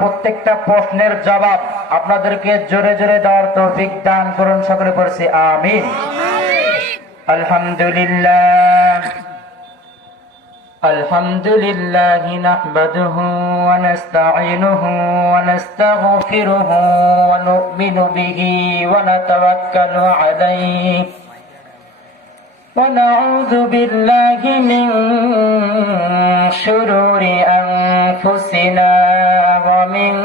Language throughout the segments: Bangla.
প্রত্যেকটা প্রশ্নের জবাব আপনাদেরকে জোরে জোরে দেওয়ার তৌফিক দান করুন। সকলে পড়ছি আমিন। আলহামদুলিল্লাহ আলহামদুলিল্লাহি নাহমাদুহু ওয়া নাস্তাঈনুহু ওয়া নাস্তাগফিরুহু ওয়া নু'মিনু বিহি ওয়া নাতাওয়াক্কালু আলাইহি ওয়া নাউযু বিল্লাহি মিন শুরুরি আনফুসিনা ওয়া মিন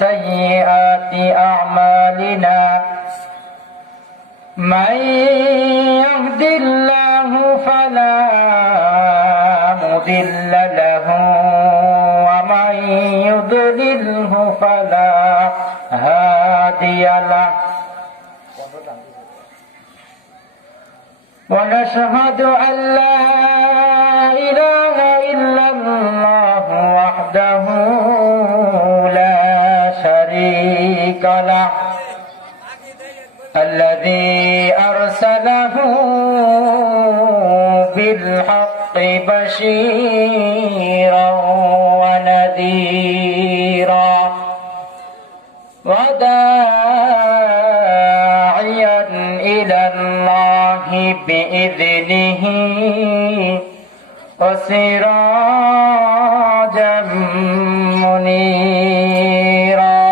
সাইয়্যাতি আ'মালিনা মান ইয়াহদিল্লাহু ফালা মুদিল্লা লাহু ওয়া মান ইউদ্লিলহু ফালা হাদিয়া লাহু ونشهد أن لا إله إلا الله وحده لا شريك له الذي أرسله بالحق بشيرا ونذيرا وداعيا إلى الله بإذنه وسراجا منيرا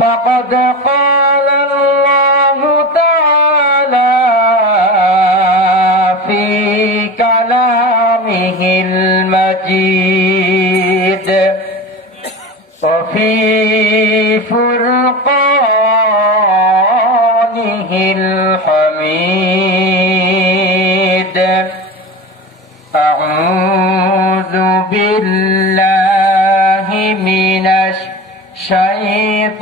فقد قال الله تعالى في كلامه المجيد وفي فرقانه الحميد أعوذ بالله من الشيطان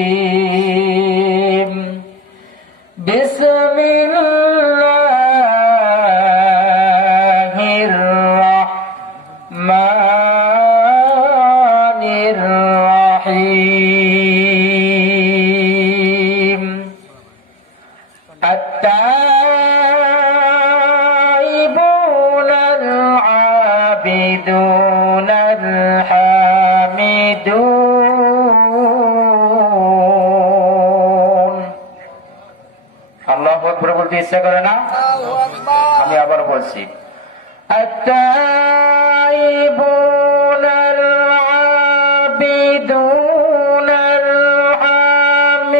الرجيم بسم الله الرحمن الرحيم التائبون العابدون الحامدون আল্লাহু আকবার বলতে ইচ্ছা করে না? আমি আবার বলছি التائبون العابدون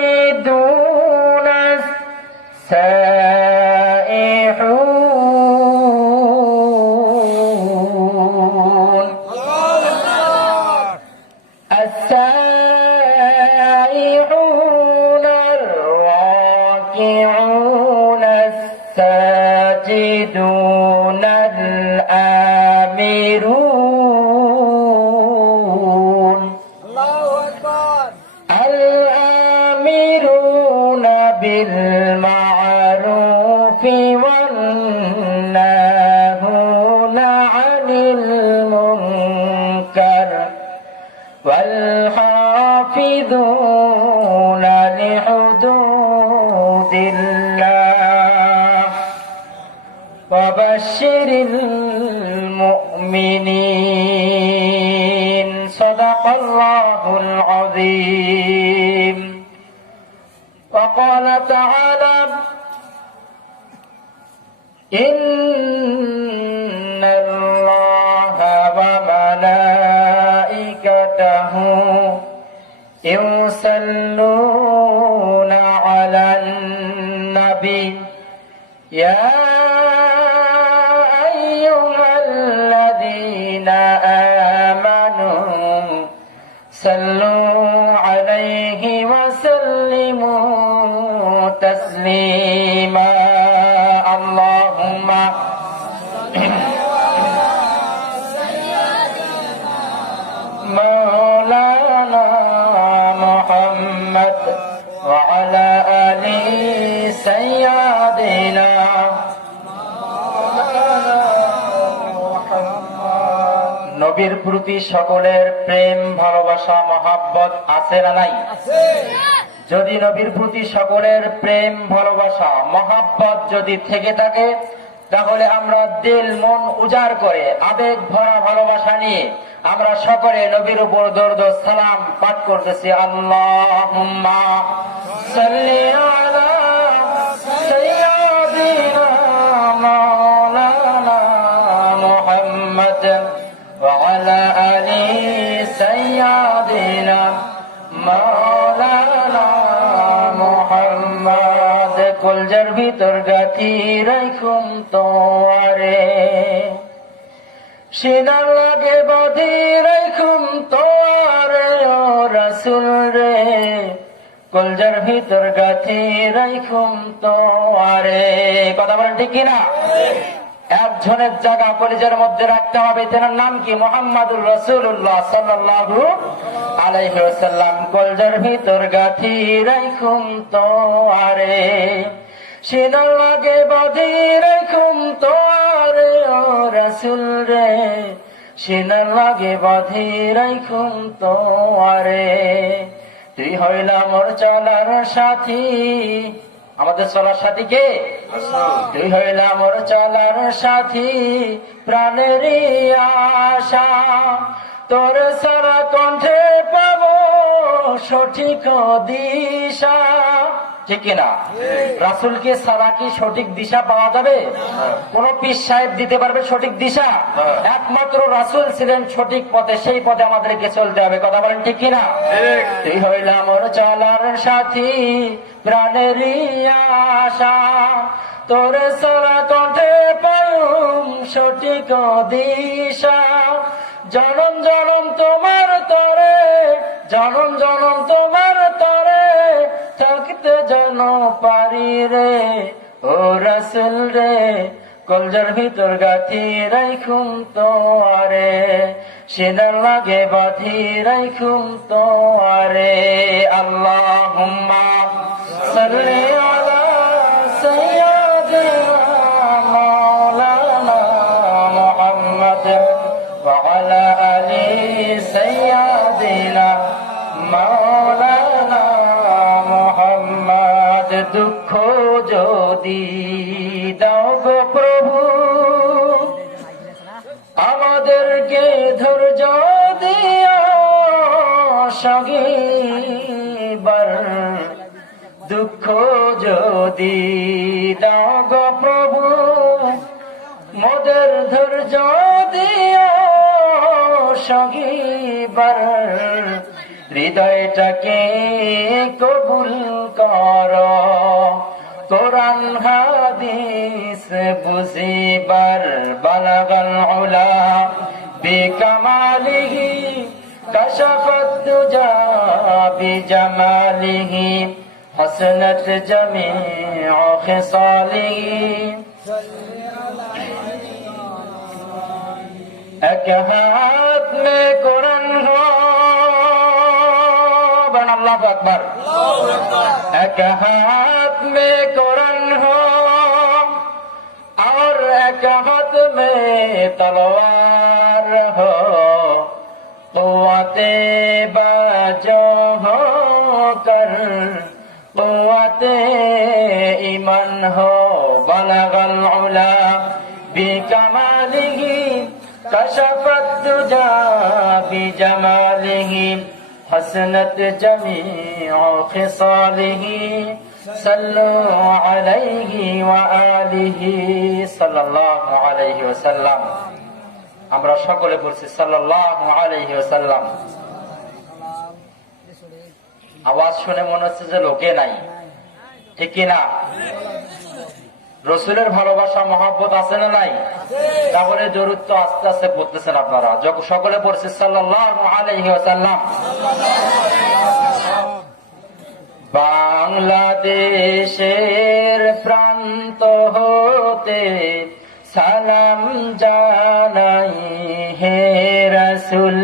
الحامدون السائحون السائحون الراكعون الساجدون الآمرون الآمرون بالمعروف والناهون عن المنكر والحافظون لحدود الله وبشر المؤمنين صدق الله العظيم وقال تعالى إن الله وملائكته يصلون على النبي يا أيها الذين آمنوا صلوا عليه وسلموا تسليما اللهم مولانا محمد وعلى آل سيدنا নবীর প্রতি সকলের প্রেম ভালোবাসা মহাব্বত আছে না নাই? যদি নবীর প্রতি সকলের প্রেম ভালোবাসা মহাব্বত যদি থেকে থাকে তাহলে আমরা দিল মন উজাড় করে আবেগ ভরা ভালোবাসা নিয়ে আমরা সকলে নবীর উপর দরুদ ও সালাম পাঠ করতেছি। আল্লাহুম্মা সাল্লি আলা সাইয়্যিদিনা মাওলানা মুহাম্মদ ওয়া আলা আলি সাইয়্যিদিনা মাওলানা মুহাম্মদ। কলজার ভিতর গাঁথি রাইখুম তোয়ারে, সিনার লাগে বাঁধি রাইখুম তোয়ারে ও রাসূল রে, কলজার ভিতর গাঁথি রাইখুম তোয়ারে। কথা বলেন ঠিক কিনা? একজনের জায়গা কলিজার মধ্যে রাখতে হবে, তেনার নাম কি? মুহাম্মাদুর রাসূলুল্লাহ সাল্লাল্লাহু আলাইহি ওয়াসাল্লাম। কলজার ভিতর গাঁথি রাইখুম তোয়ারে, সিনার লাগে বাঁধি রাইখুম তোয়ারে ও রাসূল রে, সিনার লাগে বাঁধি রাইখুম তোয়ারে। তুই হইলা মোর চলার সাথী, আমাদের চলার সাথী কে? তুই হইলা মোর চলার সাথী, প্রাণেরই আশা, তোর সারা কণ্ঠে পাবো সঠিক দিশা। ঠিক কিনা? রাসূলকে ছাড়া কি সঠিক দিশা পাওয়া যাবে? কোন পীর সাহেব দিতে পারবে সঠিক দিশা? একমাত্র রাসূল ছিলেন সঠিক পথে, সেই পথে আমাদেরকে চলতে হবে। কথা বলেন ঠিক কিনা? তুই হইলা মোর চলার সাথী, প্রাণেরই আশা, তোর সারা কণ্ঠে পাউম সঠিক দিশা। জনম জনম তোমার তরে, জনম জনম তোমার তরে, থাকতে যেন পারি রে ও রাসূল রে, কলজার ভিতর গাঁথি রাইখুম তোয়ারে, সিনার লাগে বাঁধি রাইখুম তোয়ারে। আল্লাহুম্মা সাল্লি আলা সাইয়্যিদিনা মাওলানা মুহাম্মদ ওয়া আলা আলি সাইয়্যিদিনা মাওলানা মুহাম্মদ। দুঃখ যদি দাও গো প্রভু, আমাদেরকে ধৈর্য দিও সগীবার, দুঃখ যদি দাও গো প্রভু, মোদের ধৈর্য দিও সগীবার। হৃদয়টাকে কবুল কর, কোরআন হাদিস বুঝিবার, বালাগাল উলা বিকামালিহি, কাশাফাত দুজা বিজামালিহি, হাসনাত জামিউ খিসালিহি। এক হাত মে কোরআন হো, বলেন আল্লাহু আকবার। এক হাত মে কোরআন হো और एक हाथ में तलवार हो, कुव्वते बाजो हो कर, कुव्वते ईमान हो, बलगल उला बिकमालिही, कशफत दुजा बिजमालिही, हसनत जमीउ खिसालिही, सल्लु अलैहि व आलिहि साल्लाल्लाहु अलैहि ওয়াসাল্লাম। আমরা সকলে বলছি সাল্লাল্লাহু আলাইহি ওয়াসাল্লাম। আওয়াজ শুনে মনে হচ্ছে যে লোকে নাই, ঠিক কি না? রসুলের ভালোবাসা মহব্বত আছে না নাই? তাহলে দরুদ তো আস্তে আস্তে পড়তেছেন আপনারা। যখন সকলে পড়ছে সাল্লাল্লাহু আলাইহি ওয়াসাল্লাম। বাংলাদেশের প্রান্ত হতে সালাম জানাই হে রাসূল,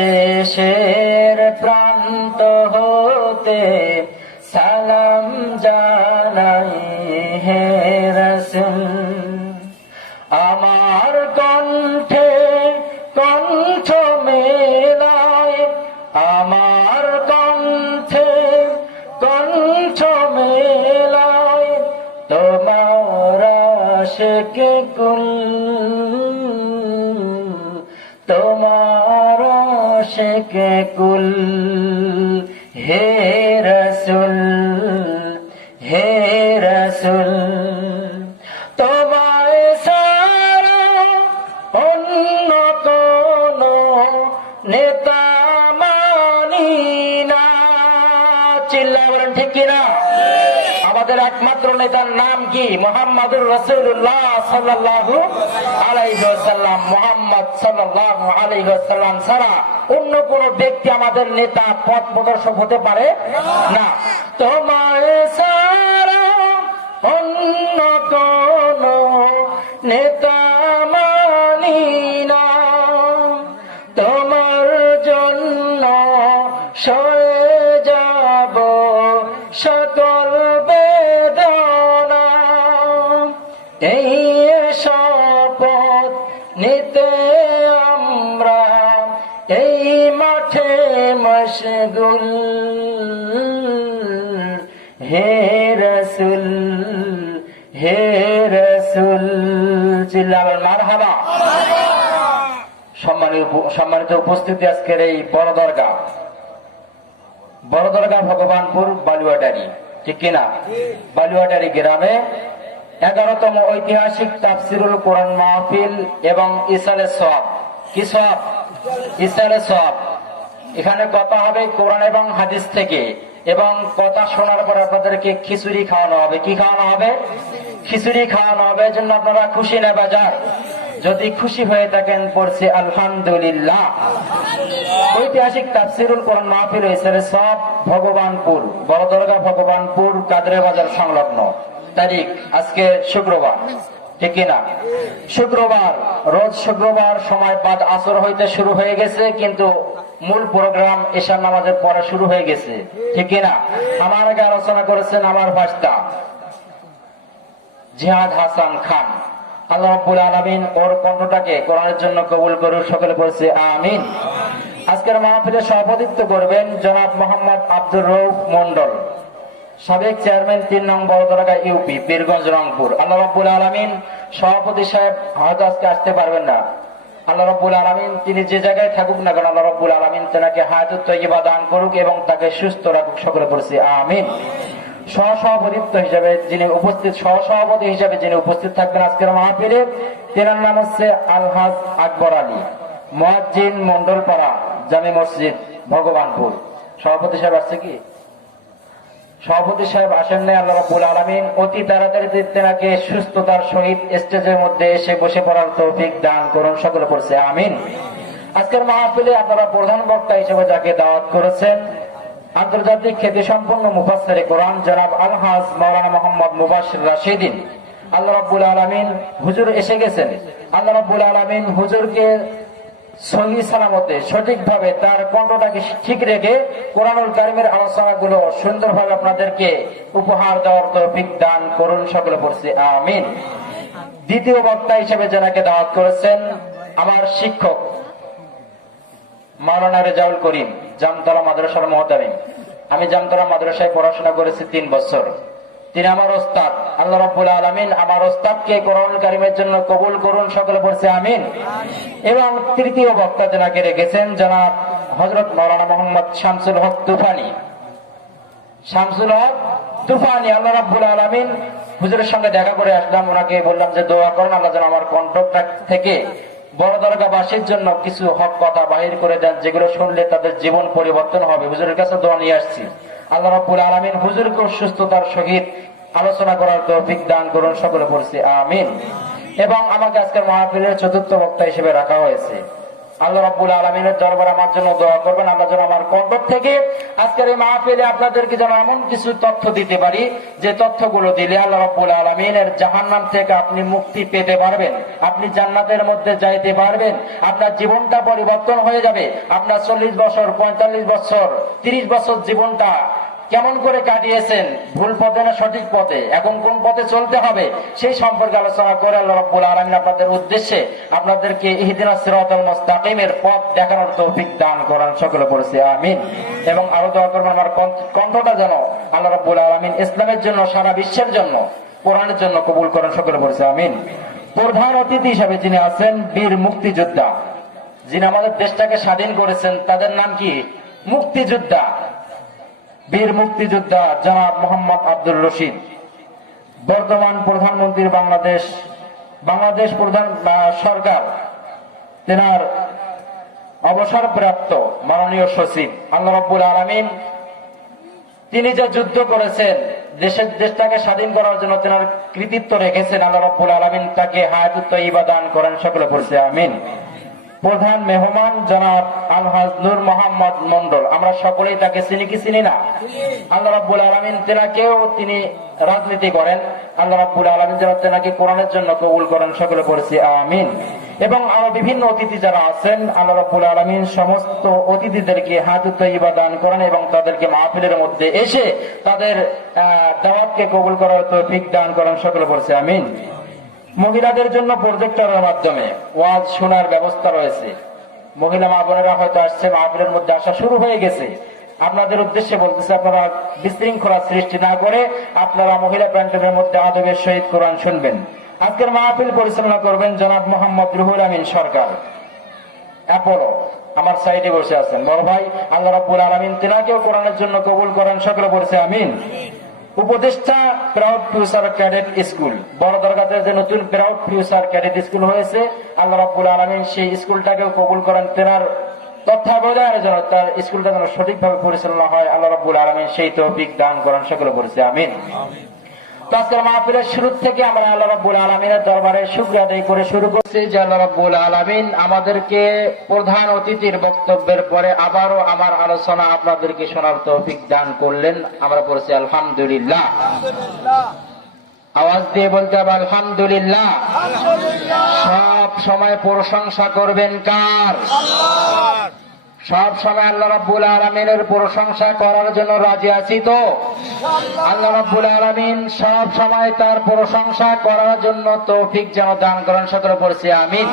বাংলাদেশের প্রান্ত হতে সালাম জানাই হে রাসূল। আমার কণ্ঠে কণ্ঠ মেলায়, আমার কণ্ঠে কণ্ঠ মেলায়, তোমার আশিকে কুল, তোমার আশিকে কুল। হে রসুল, হে রসুল, তোমায় সারা অন্য কোন নেতা মানি না। চিল্লা বলেন ঠিক কিনা? আমাদের একমাত্র নেতার নাম কি? মুহাম্মাদুর রাসূলুল্লাহ সাল্লাল্লাহু আলাইহি ওয়াসাল্লাম। মুহাম্মদ সাল্লাল্লাহু আলাইহি ওয়াসাল্লাম ছাড়া অন্য কোন ব্যক্তি আমাদের নেতা পথ প্রদর্শক হতে পারে না। তোমায় ছাড়া অন্য কোন নেতা মানি না, তোমার জন্য সয়ে যাব সকল বেদনা। এই শপথ নিতে আমরা এই মাঠে মশগুল। হে রসুল, হে রসুল, চিল্লাবেন মারহাবা। সম্মানিত উপস্থিতি আজকের এই বড় দরগা ভগবানপুর বালুয়াডারি, ঠিক কিনা? বালুয়াডারি গ্রামে 11তম ঐতিহাসিক তাফসিরুল কোরআন মাহফিল এবং ইসালে সওয়াব। কি সওয়াব? ইসালে সওয়াব। এখানে কথা হবে কোরআন এবং হাদিস থেকে, এবং কথা শোনার পর আপনাদেরকে খিচুড়ি খাওয়ানো হবে। কি খাওয়ানো হবে? খিচুড়ি খাওয়ানো হবে। এই জন্য আপনারা খুশি না বাজার? যদি খুশি হয়ে থাকেন পড়ছে আলহামদুলিল্লাহ। ঐতিহাসিক তাফসিরুল কোরআন মাহফিল ইসালে সওয়াব ভগবানপুর, বড় দরগা ভগবানপুর, কাদরে বাজার সংলগ্ন। তারিখ আজকে শুক্রবার, ঠিক কিনা? শুক্রবার, রোজ শুক্রবার সময় বাদ আসর হইতে শুরু হয়ে গেছে, কিন্তু মূল প্রোগ্রাম এশার নামাজের পরে শুরু হয়ে গেছে, ঠিক কিনা? আমার আগে আলোচনা করেছেন আমার ভাস্তা জিহাদ হাসান খান। আল্লাহ রাব্বুল আলামিন ওর কণ্ঠটাকে কোরআনের জন্য কবুল করুন, সকলে বলছে আমিন। আজকের মাহফিলে সভাপতিত্ব করবেন জনাব মোহাম্মদ আব্দুর রউফ মন্ডল, সাবেক চেয়ারম্যান 3 নং বড়দরগা ইউপি, পীরগঞ্জ, রংপুর। আল্লাহ রাব্বুল আলামিন সভাপতি সাহেব হয়তো আজকে আসতে পারবেন না। আল্লাহ রাব্বুল আলামিন তিনি যে জায়গায় থাকুক না কেন, আল্লাহ রাব্বুল আলামিন তাকে হায়াতুত তাইয়্যিবা দান করুক এবং তাকে সুস্থ রাখুক, সকলে বলছি আমিন। সহসভাপতিত্ব হিসেবে যিনি উপস্থিত, সহসভাপতি হিসেবে যিনি উপস্থিত থাকবেন আজকের মাহফিলে, তেনার নাম হচ্ছে আলহাজ আকবর আলী, মুয়াজ্জিন, মন্ডলপাড়া জামি মসজিদ, ভগবানপুর। সভাপতি সাহেব আসছে কি? সভাপতি সাহেব আসেন নাই। আল্লাহ রাব্বুল আলামিন অতি তাড়াতাড়ি তেনাকে সুস্থতার সহিত স্টেজের মধ্যে এসে বসে পড়ার তৌফিক দান করুন, সকলে পড়ছে আমিন। আজকের মাহফিলে আপনারা প্রধান বক্তা হিসেবে যাকে দাওয়াত করেছেন, আন্তর্জাতিক খ্যাতি সম্পন্ন মুফাসসিরে কোরআন জনাব আলহাজ মাওলানা মোহাম্মদ মুবাশশির রাশিদিন। আল্লাহ রাব্বুল আলামিন হুজুর এসে গেছেন। আল্লাহ রাব্বুল আলামিন হুজুরকে সহি সালামতে সঠিকভাবে তার কণ্ঠটাকে ঠিক রেখে কোরআনুল কারীমের আলোচনাগুলো সুন্দরভাবে আপনাদেরকে উপহার দেওয়ার তৌফিক দান করুন, সকলে পড়ছি আমিন। দ্বিতীয় বক্তা হিসেবে যাকে দাওয়াত করেছেন আমার শিক্ষক মাওলানা রেজাউল করিম, জামতলা মাদ্রাসার মুহতামিম। আমি জামতলা মাদ্রাসায় পড়াশোনা করেছি 3 বছর। তিনি আমার ওস্তাদ। আল্লাহ রাব্বুল আলামিন আমার ওস্তাদকে কোরআনুল কারীমের জন্য কবুল করুন, সকলে পড়ছে আমিন। এবং তৃতীয় বক্তা যাকে রেখেছেন জনাব হযরত মাওলানা মোহাম্মদ শামসুল হক তুফানি। শামসুল হক তুফানি, আল্লাহ রাব্বুল আলামিন হুজুরের সঙ্গে দেখা করে আসলাম, ওনাকে বললাম যে দোয়া করেন আল্লাহ যেন আমার কণ্ঠটা থেকে বড় দরগাবাসীর জন্য কিছু হক কথা বাহির করে দেন, যেগুলো শুনলে তাদের জীবন পরিবর্তন হবে। হুজুরের কাছে দোয়া নিয়ে আসছি। আল্লাহ রাব্বুল আলামিন হুজুরকে সুস্থতার সহিত আলোচনা করার তৌফিক দান করুন, সকলে পড়ছি আমিন। এবং আমাকে আজকের মাহফিলের চতুর্থ বক্তা হিসেবে রাখা হয়েছে। আল্লাহ রাব্বুল আলামিনের দরবারে আমার জন্য দোয়া করবেন, আল্লাহ যেন আমার কণ্ঠ থেকে আজকের এই মাহফিলে আপনাদেরকে যেন এমন কিছু তথ্য দিতে পারি, যে তথ্যগুলো দিলে আল্লাহ রাব্বুল আলামিনের জাহান্নাম থেকে আপনি মুক্তি পেতে পারবেন, আপনি জান্নাতের মধ্যে যাইতে পারবেন, আপনার জীবনটা পরিবর্তন হয়ে যাবে। আপনার 40 বছর, 45 বছর, 30 বছর জীবনটা কেমন করে কাটিয়েছেন, ভুল পথে না সঠিক পথে, এখন কোন পথে চলতে হবে, সেই সম্পর্কে আলোচনা করে আল্লাহ রাব্বুল আলামিন আপনাদের উদ্দেশ্যে আপনাদেরকে ইহদিনাস সিরাতাল মুস্তাকিমের পথ দেখানোর তৌফিক দান করেন, সকলে পড়ছি আমিন। এবং আরো দোয়া করবেন আমার কণ্ঠটা যেন আল্লাহ রাব্বুল আলামিন ইসলামের জন্য, সারা বিশ্বের জন্য কোরআনের জন্য কবুল করেন, সকলে বলছে আমিন। প্রধান অতিথি হিসাবে যিনি আছেন বীর মুক্তিযোদ্ধা, যিনি আমাদের দেশটাকে স্বাধীন করেছেন, তাদের নাম কি? মুক্তিযোদ্ধা, বীর মুক্তিযোদ্ধা জনাব মোহাম্মদ আব্দুর রশিদ, বর্তমান প্রধানমন্ত্রী বাংলাদেশ প্রধান সরকার, তেনার অবসরপ্রাপ্ত মাননীয় সচিব। আল্লাহ রাব্বুল আলামিন তিনি যে যুদ্ধ করেছেন, দেশটাকে স্বাধীন করার জন্য তেনার কৃতিত্ব রেখেছেন, আল্লাহ রাব্বুল আলামিন তাকে হায়াতুত তাইয়্যিবা দান করেন, সকলে বলছে আমিন। প্রধান মেহমান জনাব আলহাজ নূর মোহাম্মদ মন্ডল, আমরা সকলেই তাকে চিনি কি চিনি না? আল্লাহ রাব্বুল আলামিন তেনাকেও, তিনি রাজনীতি করেন, আল্লাহ রাব্বুল আলামিন যেন তেনাকে কোরআনের জন্য কবুল করেন, সকলে বলছি আমিন। এবং আরো বিভিন্ন অতিথি যারা আছেন, আল্লাহ রাব্বুল আলামিন সমস্ত অতিথিদেরকে হায়াতুত তাইয়্যিবা দান করেন এবং তাদেরকে মাহফিলের মধ্যে এসে তাদের দাওয়াতকে কবুল করার তৌফিক দান করেন, সকলে বলছে আমিন। মহিলাদের জন্য প্রজেক্টরের মাধ্যমে ওয়াজ শোনার ব্যবস্থা রয়েছে। মহিলা মা বোনেরা হয়তো আসছে, মাহফিলের মধ্যে আসা শুরু হয়ে গেছে। আপনাদের উদ্দেশ্যে বলতেছে, আপনারা বিশৃঙ্খলা সৃষ্টি না করে আপনারা মহিলা প্যান্ডেলের মধ্যে আদবের সহিত কোরআন শুনবেন। আজকের মাহফিল পরিচালনা করবেন জনাব মোহাম্মদ রুহুল আমিন সরকার, অ্যাপোলো, আমার সাইডে বসে আছেন বড় ভাই। আল্লাহ রাব্বুল আলামিন তেনাকেও কোরআনের জন্য কবুল করেন, সকলে বলছে আমিন। উপদেষ্টা প্রাউড ফিউচার ক্যাডেট স্কুল, বড় দরগাতে যে নতুন প্রাউড ফিউচার ক্যাডেট স্কুল হয়েছে, আল্লাহ রাব্বুল আলামিন সেই স্কুলটাকেও কবুল করেন, তেনার তত্ত্বাবধানের জন্য তার স্কুলটা যেন সঠিকভাবে পরিচালনা হয়, আল্লাহ রাব্বুল আলামিন সেই তৌফিক দান করেন, সকলে বলছে আমিন। তো আজকের মাহফিলের শুরু থেকে আমরা আল্লাহ রাব্বুল আলামিনের দরবারে শুকরিয়া আদায় করে শুরু করছি যে আল্লাহ রাব্বুল আলামিন আমাদেরকে প্রধান অতিথির বক্তব্যের পরে আবারও আমার আলোচনা আপনাদেরকে শোনার তৌফিক দান করলেন। আমরা পড়ছি আলহামদুলিল্লাহ। আওয়াজ দিয়ে বলতে হবে আলহামদুলিল্লাহ। সব সময় প্রশংসা করবেন কার? সব সময় আল্লাহ রাব্বুল আলামিনের প্রশংসা করার জন্য রাজি আছি তো? আল্লাহ রাব্বুল আলামিন সব সময় তার প্রশংসা করার জন্য তৌফিক যেন দান করেন, সকলে পড়ছি আমিন।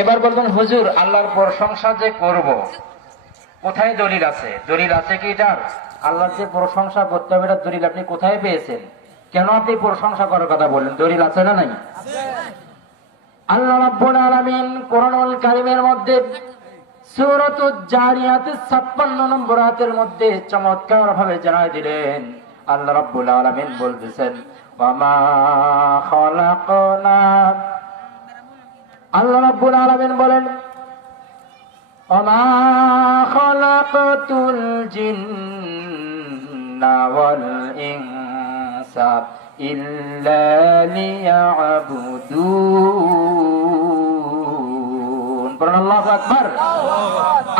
এবার বলবেন হুজুর, আল্লাহর প্রশংসা যে করব, কোথায় দলিল আছে? দলিল আছে কি এটার? আল্লাহর যে প্রশংসা করতে হবে এটার দলিল আপনি কোথায় পেয়েছেন? কেন আপনি প্রশংসা করার কথা বললেন? দলিল আছে না নাই? আল্লাহ রাব্বুল আলামিন কোরআনুল কারীমের মধ্যে সূরাতুজ জারিয়াতের 56 নম্বর আয়াতের মধ্যে চমৎকার ভাবে জানাই দিলেন। আল্লাহ রাব্বুল আলামিন বলতেছেন, ওয়ামা খালাকনা, আল্লাহ রাব্বুল আলামিন বলেন, ওয়ামা খালাকতুল জিন্না ওয়াল ইনসা ইল্লা লিয়াবুদুন। আল্লাহু আকবার।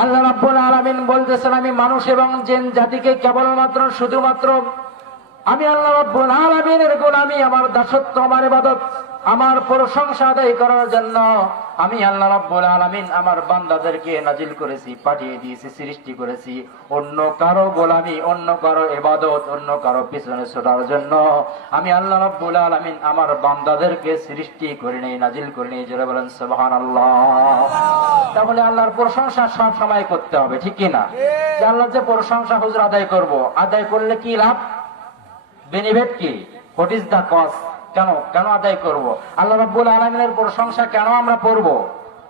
আল্লাহ রাব্বুল আলামিন বলতেছেন, আমি মানুষ এবং জিন জাতিকে কেবলমাত্র শুধুমাত্র আমি আল্লাহ রাব্বুল আলামিনের গোলামি, আমার দাসত্ব, আমার ইবাদত, আমার প্রশংসা আদায় করার জন্য আমি আল্লাহ রাব্বুল আলামিন আমার বান্দাদেরকে নাজিল করেছি, পাঠিয়ে দিয়েছি, সৃষ্টি করেছি। অন্য কারো গোলামি, অন্য কারো ইবাদত, অন্য কারো পিছনে ছোটার জন্য আমি আল্লাহ রাব্বুল আলামিন আমার বান্দাদেরকে সৃষ্টি করে নেই, নাজিল করে নেই। যারা বলেন সুবহানাল্লাহ। তাহলে আল্লাহর প্রশংসা সব সময় করতে হবে, ঠিক কি না? যে আল্লাহ যে প্রশংসা হুজুর আদায় করব, আদায় করলে কি লাভ, বেনিফিট কি, হোয়াট ইজ দা কস্ট? কেন আদায় করব? আল্লাহ রাব্বুল আলামিনের প্রশংসা কেন আমরা পড়ব?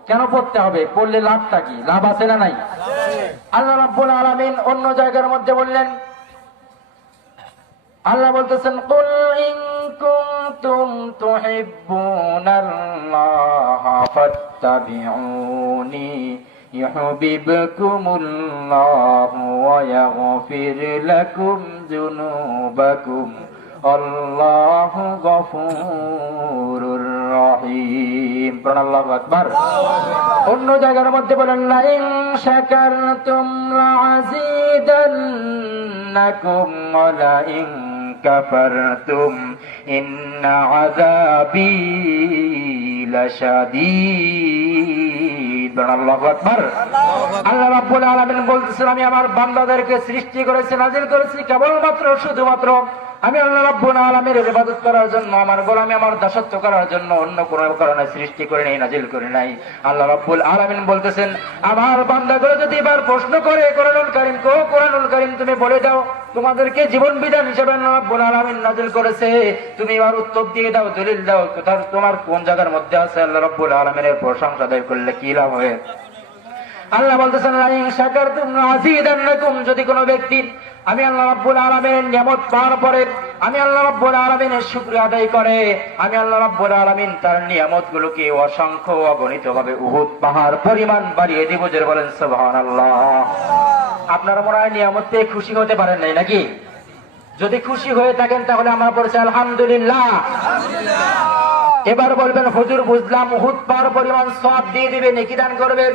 কেন পড়তে হবে? পড়লে লাভটা কি? লাভ আছে না নাই? আল্লাহ রাব্বুল আলামিন অন্য জায়গার মধ্যে বললেন, আল্লাহ বলতেছেন, কুল ইন কুনতুম তুহিব্বুনাল্লাহা ফাত্তাবিউনি ইউহিব্বুকুমুল্লাহু ওয়া ইয়াগফির লাকুম যুনুবাকুম আল্লাহু গফুরুর রহিম। আল্লাহু আকবার। অন্য জায়গার মধ্যে বলেন, লা ইন শাকারতুম লাযীদান্নাকুম ওয়া লা ইন কাফারতুম ইন্না আযাবি লাশাদীদ। আল্লাহু আকবার। আল্লাহ রাব্বুল আলামিন বলতেছেন, আমি আমার বান্দাদেরকে সৃষ্টি করেছি, নাজিল করেছি কেবলমাত্র শুধুমাত্র আমি আল্লাহ রাব্বুল আলামিনের ইবাদত করার জন্য, আমার গোলামি, আমার দাসত্ব করার জন্য। অন্য কোন কারণে সৃষ্টি করে নাই, নাজিল করে নাই। আল্লাহ রাব্বুল আলামিন বলতেছেন, আমার বান্দাগুলো যদি এবার প্রশ্ন করে কোরআনুল কারীম তুমি বলে দাও তোমাদেরকে জীবন বিধান হিসেবে আল্লাহ রাব্বুল আলামিন নাযিল করেছে। তুমি এবার উত্তর দিয়ে দাও, দলিল দাও, তোমার কোন জায়গার মধ্যে আছে আল্লাহ রাব্বুল আলামিনের প্রশংসা আদায় করলে কি লাভ হয়? আল্লাহ বলতেছেন লাইন শাকারতুম লাযীদান্নাকুম, যদি কোনো ব্যক্তি আমি আল্লাহ রাব্বুল আলামিনের নিয়ামত পাওয়ার পরে আমি আল্লাহ রাব্বুল আলামিনের শুকরিয়া আদায় করে, আমি আল্লাহ রাব্বুল আলামিন তার নিয়ামতগুলোকে অসংখ্য অগণিতভাবে উহুদ পাহাড় পরিমাণ বাড়িয়ে দিব। জোরে বলেন সুবহানাল্লাহ। আপনারা মনে হয় নিয়ামতে খুশি হতে পারেন নাই নাকি? যদি খুশি হয়ে থাকেন তাহলে আমরা বলছি আলহামদুলিল্লাহ। এবার বলবেন হুজুর বুঝলাম, উহুদ পাহাড় পরিমাণ সওয়াব দিয়ে দিবে, নেকি দান করবে।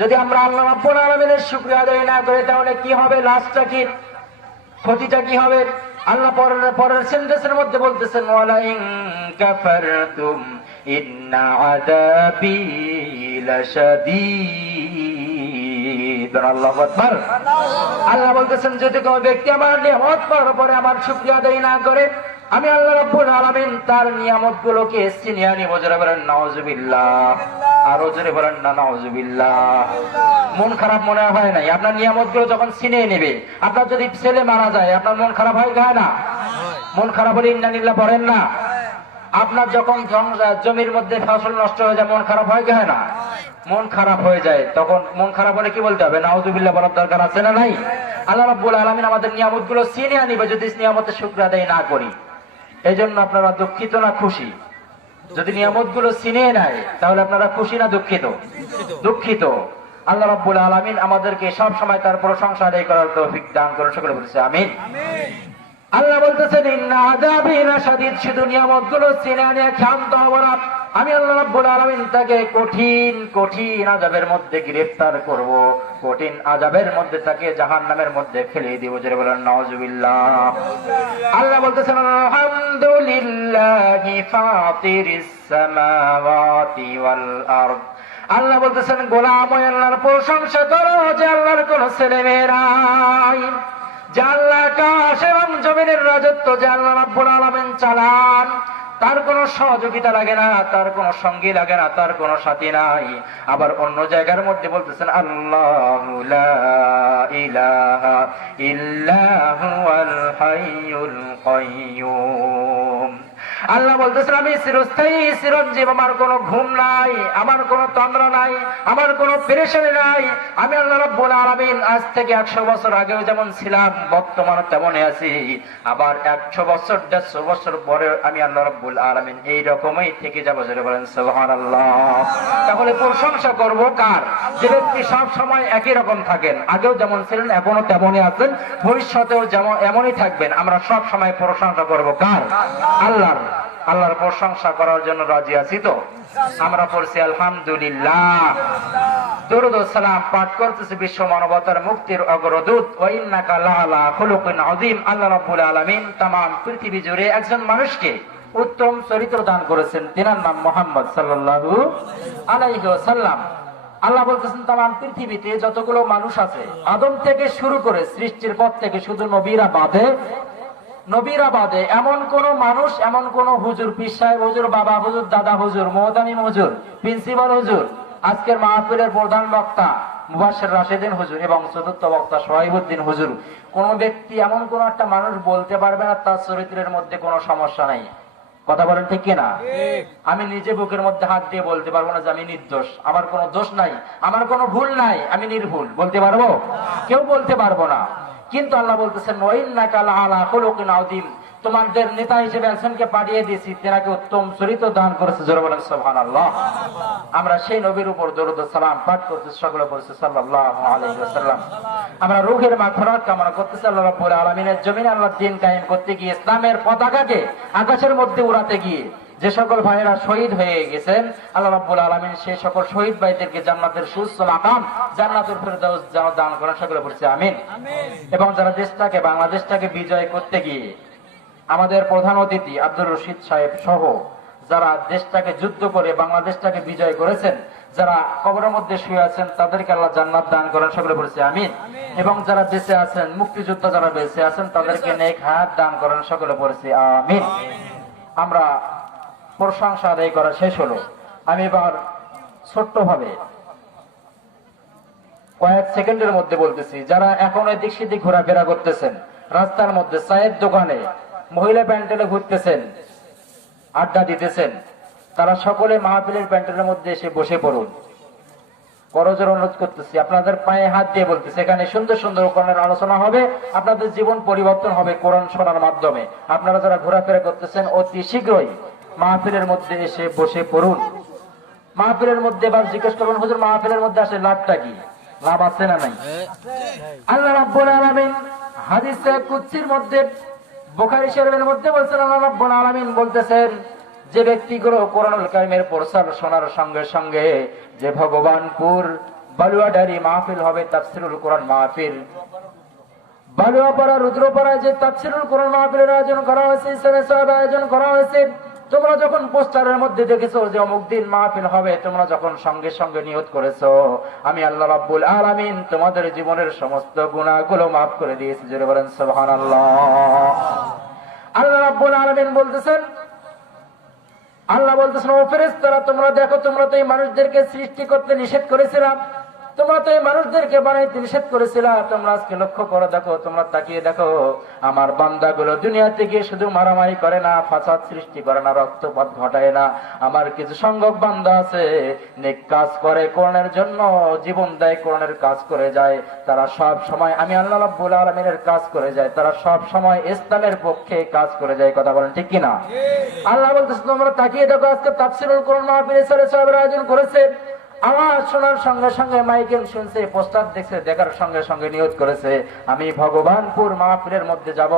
যদি আমরা আল্লাহ রাব্বুল আলামিনের শুকরিয়া আদায় না করি তাহলে কি হবে? লাস্টটা কি, ক্ষতিটা কি হবে? আল্লাহ পরের সেন্টেন্সের মধ্যে বলতেছেন ওয়ালা ইন কাফারতুম ইন্না আযাবি লাশাদীদ। আল্লাহু আকবার। আল্লাহ বলতেছেন যদি কোনো ব্যক্তি আমার নিয়ামত পাওয়ার পরে আমার শুকরিয়া আদায় না করে আমি আল্লাহ রাব্বুল আলামিন তার নিয়ামতগুলোকে ছিনিয়ে নিব। জোরে বলেন নাউজুবিল্লাহ। আরো জোরে বলেন না নাউজুবিল্লাহ। মন খারাপ মনে হয় নাই? আপনার নিয়ামতগুলো যখন ছিনিয়ে নেবে, আপনার যদি ছেলে মারা যায় আপনার মন খারাপ হয় না? মন খারাপ হলে ইন্না লিল্লাহ পড়েন না? আপনার যখন জমির মধ্যে ফসল নষ্ট হয়ে যায় মন খারাপ হয় না? মন খারাপ হয়ে যায়, তখন মন খারাপ হলে কি বলতে হবে? নাউজুবিল্লাহ বলার দরকার আছে না নাই? আল্লাহ রাব্বুল আলামিন আমাদের নিয়ামতগুলো ছিনিয়ে নিবে যদি নিয়ামতের শুকরিয়া আদায় না করি। এই জন্য আপনারা দুঃখিত না খুশি? যদি নিয়ামতগুলো ছিনিয়ে নেয় তাহলে আপনারা খুশি না দুঃখিত? দুঃখিত। আল্লাহ রাব্বুল আলামিন আমাদেরকে সব সময় তার প্রশংসা আদায় করার তৌফিক দান করুন, সকলে বলেছে আমিন। আল্লাহ বলতেছেন ইন্না আযাবি লাশাদীদ, শুধু নিয়ামতগুলো ছিনিয়ে নিয়ে ক্ষান্ত হব না, আমি আল্লাহ রাব্বুল আলামিন তাকে কঠিন কঠিন আযাবের মধ্যে গ্রেফতার করব, কঠিন আযাবের মধ্যে তাকে জাহান্নামের মধ্যে ফেলে দিব। জোরে বলেন নাউজুবিল্লাহ। আল্লাহ বলতেছেন আলহামদুলিল্লাহি ফাতিরিস সামাওয়াতি ওয়াল আরদ। আল্লাহ বলতেছেন গোলাম ওই আল্লাহর প্রশংসা করো যে আল্লাহর কোন ছেলে মেয়েরা, যে আল্লাহ আকাশ এবং জমিনের রাজত্ব যে আল্লাহ রাব্বুল আলামিন চালান, তার কোনো সহযোগিতা লাগে না, তার কোনো সঙ্গী লাগে না, তার কোনো সাথী নাই। আবার অন্য জায়গার মধ্যে বলতেছেন আল্লাহু লা ইলাহা ইল্লা হুয়াল হাইয়ুল কাইয়্যুম। আল্লাহ বলতেছেন আমি চিরস্থায়ী চিরঞ্জীব, আমার কোনো ঘুম নাই, আমার কোনো তন্দ্রা নাই, আমার কোনো পেরেশানি নাই। আমি আল্লাহ রাব্বুল আলামিন আজ থেকে 100 বছর আগেও যেমন ছিলাম বর্তমানে তেমনই আছি, আবার 100 বছর 150 বছর পরে আমি আল্লাহ রাব্বুল আলামিন এই রকমই থেকে যাবো। জোরে বলেন সুবহানাল্লাহ। তাহলে প্রশংসা করব কার? যে ব্যক্তি সব সময় একই রকম থাকেন, আগেও যেমন ছিলেন এখনো তেমনই আছেন, ভবিষ্যতেও যেমন এমনই থাকবেন। আমরা সব সময় প্রশংসা করব কার? আল্লাহর। আল্লাহর প্রশংসা করার জন্য রাজি আছি তো? আমরা পড়ছি আলহামদুলিল্লাহ। দরুদ ও সালাম পাঠ করতেছি বিশ্ব মানবতার মুক্তির অগ্রদূত ওয়া ইন্নাকা লাআলা খুলুকিন আযীম। আল্লাহ রাব্বুল আলামিন तमाम পৃথিবী জুড়ে একজন মানুষকে উত্তম চরিত্র দান করেছেন, তিনার নাম মুহাম্মদ সাল্লাল্লাহু আলাইহি ওয়াসাল্লাম। আল্লাহ বলতেছেন तमाम পৃথিবীতে যতগুলো মানুষ আছে আদম থেকে শুরু করে সৃষ্টির পর থেকে শুধু নবীরা বাদে এমন কোন মানুষ, এমন কোন হুজুর, পীর সাহেব হুজুর, বাবা হুজুর, দাদা হুজুর, মুহতামিম হুজুর, প্রিন্সিপাল হুজুর, আজকের মাহফিলের প্রধান বক্তা মুবাশশির রাশিদিন হুজুর এবং চতুর্থ বক্তা সোহাইবউদ্দিন হুজুর, কোন ব্যক্তি এমন কোন একটা মানুষ বলতে পারবে না তার চরিত্রের মধ্যে কোনো সমস্যা নাই। কথা বলেন ঠিক কিনা? আমি নিজে বুকের মধ্যে হাত দিয়ে বলতে পারবো না যে আমি নির্দোষ, আমার কোনো দোষ নাই, আমার কোনো ভুল নাই, আমি নির্ভুল বলতে পারবো? কেউ বলতে পারবো না। কিন্তু আল্লাহ বলতেছেন ওয়া ইন্নাকা লাআলা খুলুকিন আযীম, তোমাদের নেতা হিসেবে একজনকে পাঠিয়ে দিয়েছি, তেনাকে উত্তম চরিত্র দান করেছে। জোরে বলেন সুবহানাল্লাহ। আমরা সেই নবীর উপর দরুদ ও সালাম পাঠ করতেছি, সকলে বলছে সাল্লাল্লাহু আলাইহি ওয়াসাল্লাম। আমরা রূহের মাগফিরাত কামনা করতেছি। আল্লাহ রাব্বুল আলামিনের জমিনে আল্লাহর দ্বীন কায়েম করতে গিয়ে, ইসলামের পতাকাকে আকাশের মধ্যে উড়াতে গিয়ে যে সকল ভাইয়েরা শহীদ হয়ে গেছেন, আল্লাহ রাব্বুল আলামিন সেই সকল শহীদ ভাইদেরকে জান্নাতের সুউচ্চ মাকাম জান্নাতুল ফেরদাউস যেন দান করেন, সকলে বলছে আমিন। এবং যারা দেশটাকে, বাংলাদেশটাকে বিজয় করতে গিয়ে আমাদের প্রধান অতিথি আব্দুর রশিদ সাহেব সহ যারা দেশটাকে যুদ্ধ করে বাংলাদেশটাকে বিজয় করেছেন, যারা কবরের মধ্যে শুয়ে আছেন, তাদেরকে আল্লাহ জান্নাত দান করেন, সকলে বলছে আমিন। এবং যারা বেঁচে আছেন, মুক্তিযোদ্ধা যারা বেঁচে আছেন, তাদেরকে নেক হায়াত দান করেন, সকলে বলছে আমিন। আমরা প্রশংসা আদায় করা শেষ হলো। আমি এবার ছোট্ট ভাবে কয়েক সেকেন্ডের মধ্যে বলতেছি, যারা এখন এদিক সেদিক ঘোরাফেরা করতেছেন, রাস্তার মধ্যে চায়ের দোকানে, মহিলা প্যান্ডেলে ঘুরতেছেন, আড্ডা দিতেছেন, তারা সকলে মাহফিলের প্যান্ডেলের মধ্যে এসে বসে পড়ুন। করজোর অনুরোধ করতেছি, আপনাদের পায়ে হাত দিয়ে বলতেছি, এখানে সুন্দর সুন্দর কোরআনের আলোচনা হবে, আপনাদের জীবন পরিবর্তন হবে কোরআন শোনার মাধ্যমে। আপনারা যারা ঘোরাফেরা করতেছেন অতি শীঘ্রই মাহফিলের মধ্যে এসে বসে পড়ুন। মাহফিলের মধ্যে এবার জিজ্ঞেস করবেন, হুজুর মাহফিলের মধ্যে আসলে লাভটা কি? লাভ আছে না নাই? আল্লাহ রাব্বুল আলামিন হাদিসে কুদসির মধ্যে, বুখারী শরীফের মধ্যে বলছেন, আল্লাহ রাব্বুল আলামিন বলতেছেন, যে ব্যক্তিগুলো কোরআনুল কারীমের প্রচার শোনার সঙ্গে সঙ্গে যে ভগবানপুর বালুয়াডারি মাহফিল হবে, তাফসীরুল কোরআন মাহফিল, বালুয়াপাড়া রুদ্রপাড়ায় যে তাফসীরুল কোরআন মাহফিলের আয়োজন করা হয়েছে, আয়োজন করা হয়েছে, তোমরা যখন পোস্টারের মধ্যে দেখেছো যে অমুক দিন মাহফিল হবে, তোমরা যখন সঙ্গে সঙ্গে নিয়ত করেছো, আমি আল্লাহ রাব্বুল আলামিন তোমাদের জীবনের সমস্ত গুনাহগুলো মাফ করে দিয়েছি। জোরে বলেন সুবহানাল্লাহ। আল্লাহ রাব্বুল আলামিন বলতেছেন, আল্লাহ বলতেছেন, ও ফেরেশতারা তোমরা দেখো, তোমরা তো এই মানুষদেরকে সৃষ্টি করতে নিষেধ করেছিলাম, তোমরা তো এই মানুষদেরকে বানাইতে নিষেধ করেছিলাম, তোমরা আজকে লক্ষ্য করে দেখো, তোমরা তাকিয়ে দেখো, আমার বান্দাগুলো দুনিয়াতে গিয়ে শুধু মারামারি করে না, ফাসাদ সৃষ্টি করে না, রক্তপাত ঘটায় না, আমার কিছু সংখ্যক বান্দা আছে নেক কাজ করে, কোরআনের জন্য জীবন দেয়, কোরআনের কাজ করে যায়, তারা সব সময় আমি আল্লাহ রাব্বুল আলামিনের কাজ করে যায়, তারা সব সময় ইসলামের পক্ষে কাজ করে যায়। কথা বলেন ঠিক কিনা? আল্লাহ বলতেছে, তোমরা তাকিয়ে দেখো, আজকে তাফসীরুল কোরআন মাহফিল সাহেবের আয়োজন করেছে, আওয়াজ শোনার সঙ্গে সঙ্গে মাইকেল শুনছে, পোস্টার দেখছে, দেখার সঙ্গে সঙ্গে নিয়ত করেছে, আমি ভগবানপুর মাহফিলের মধ্যে যাব,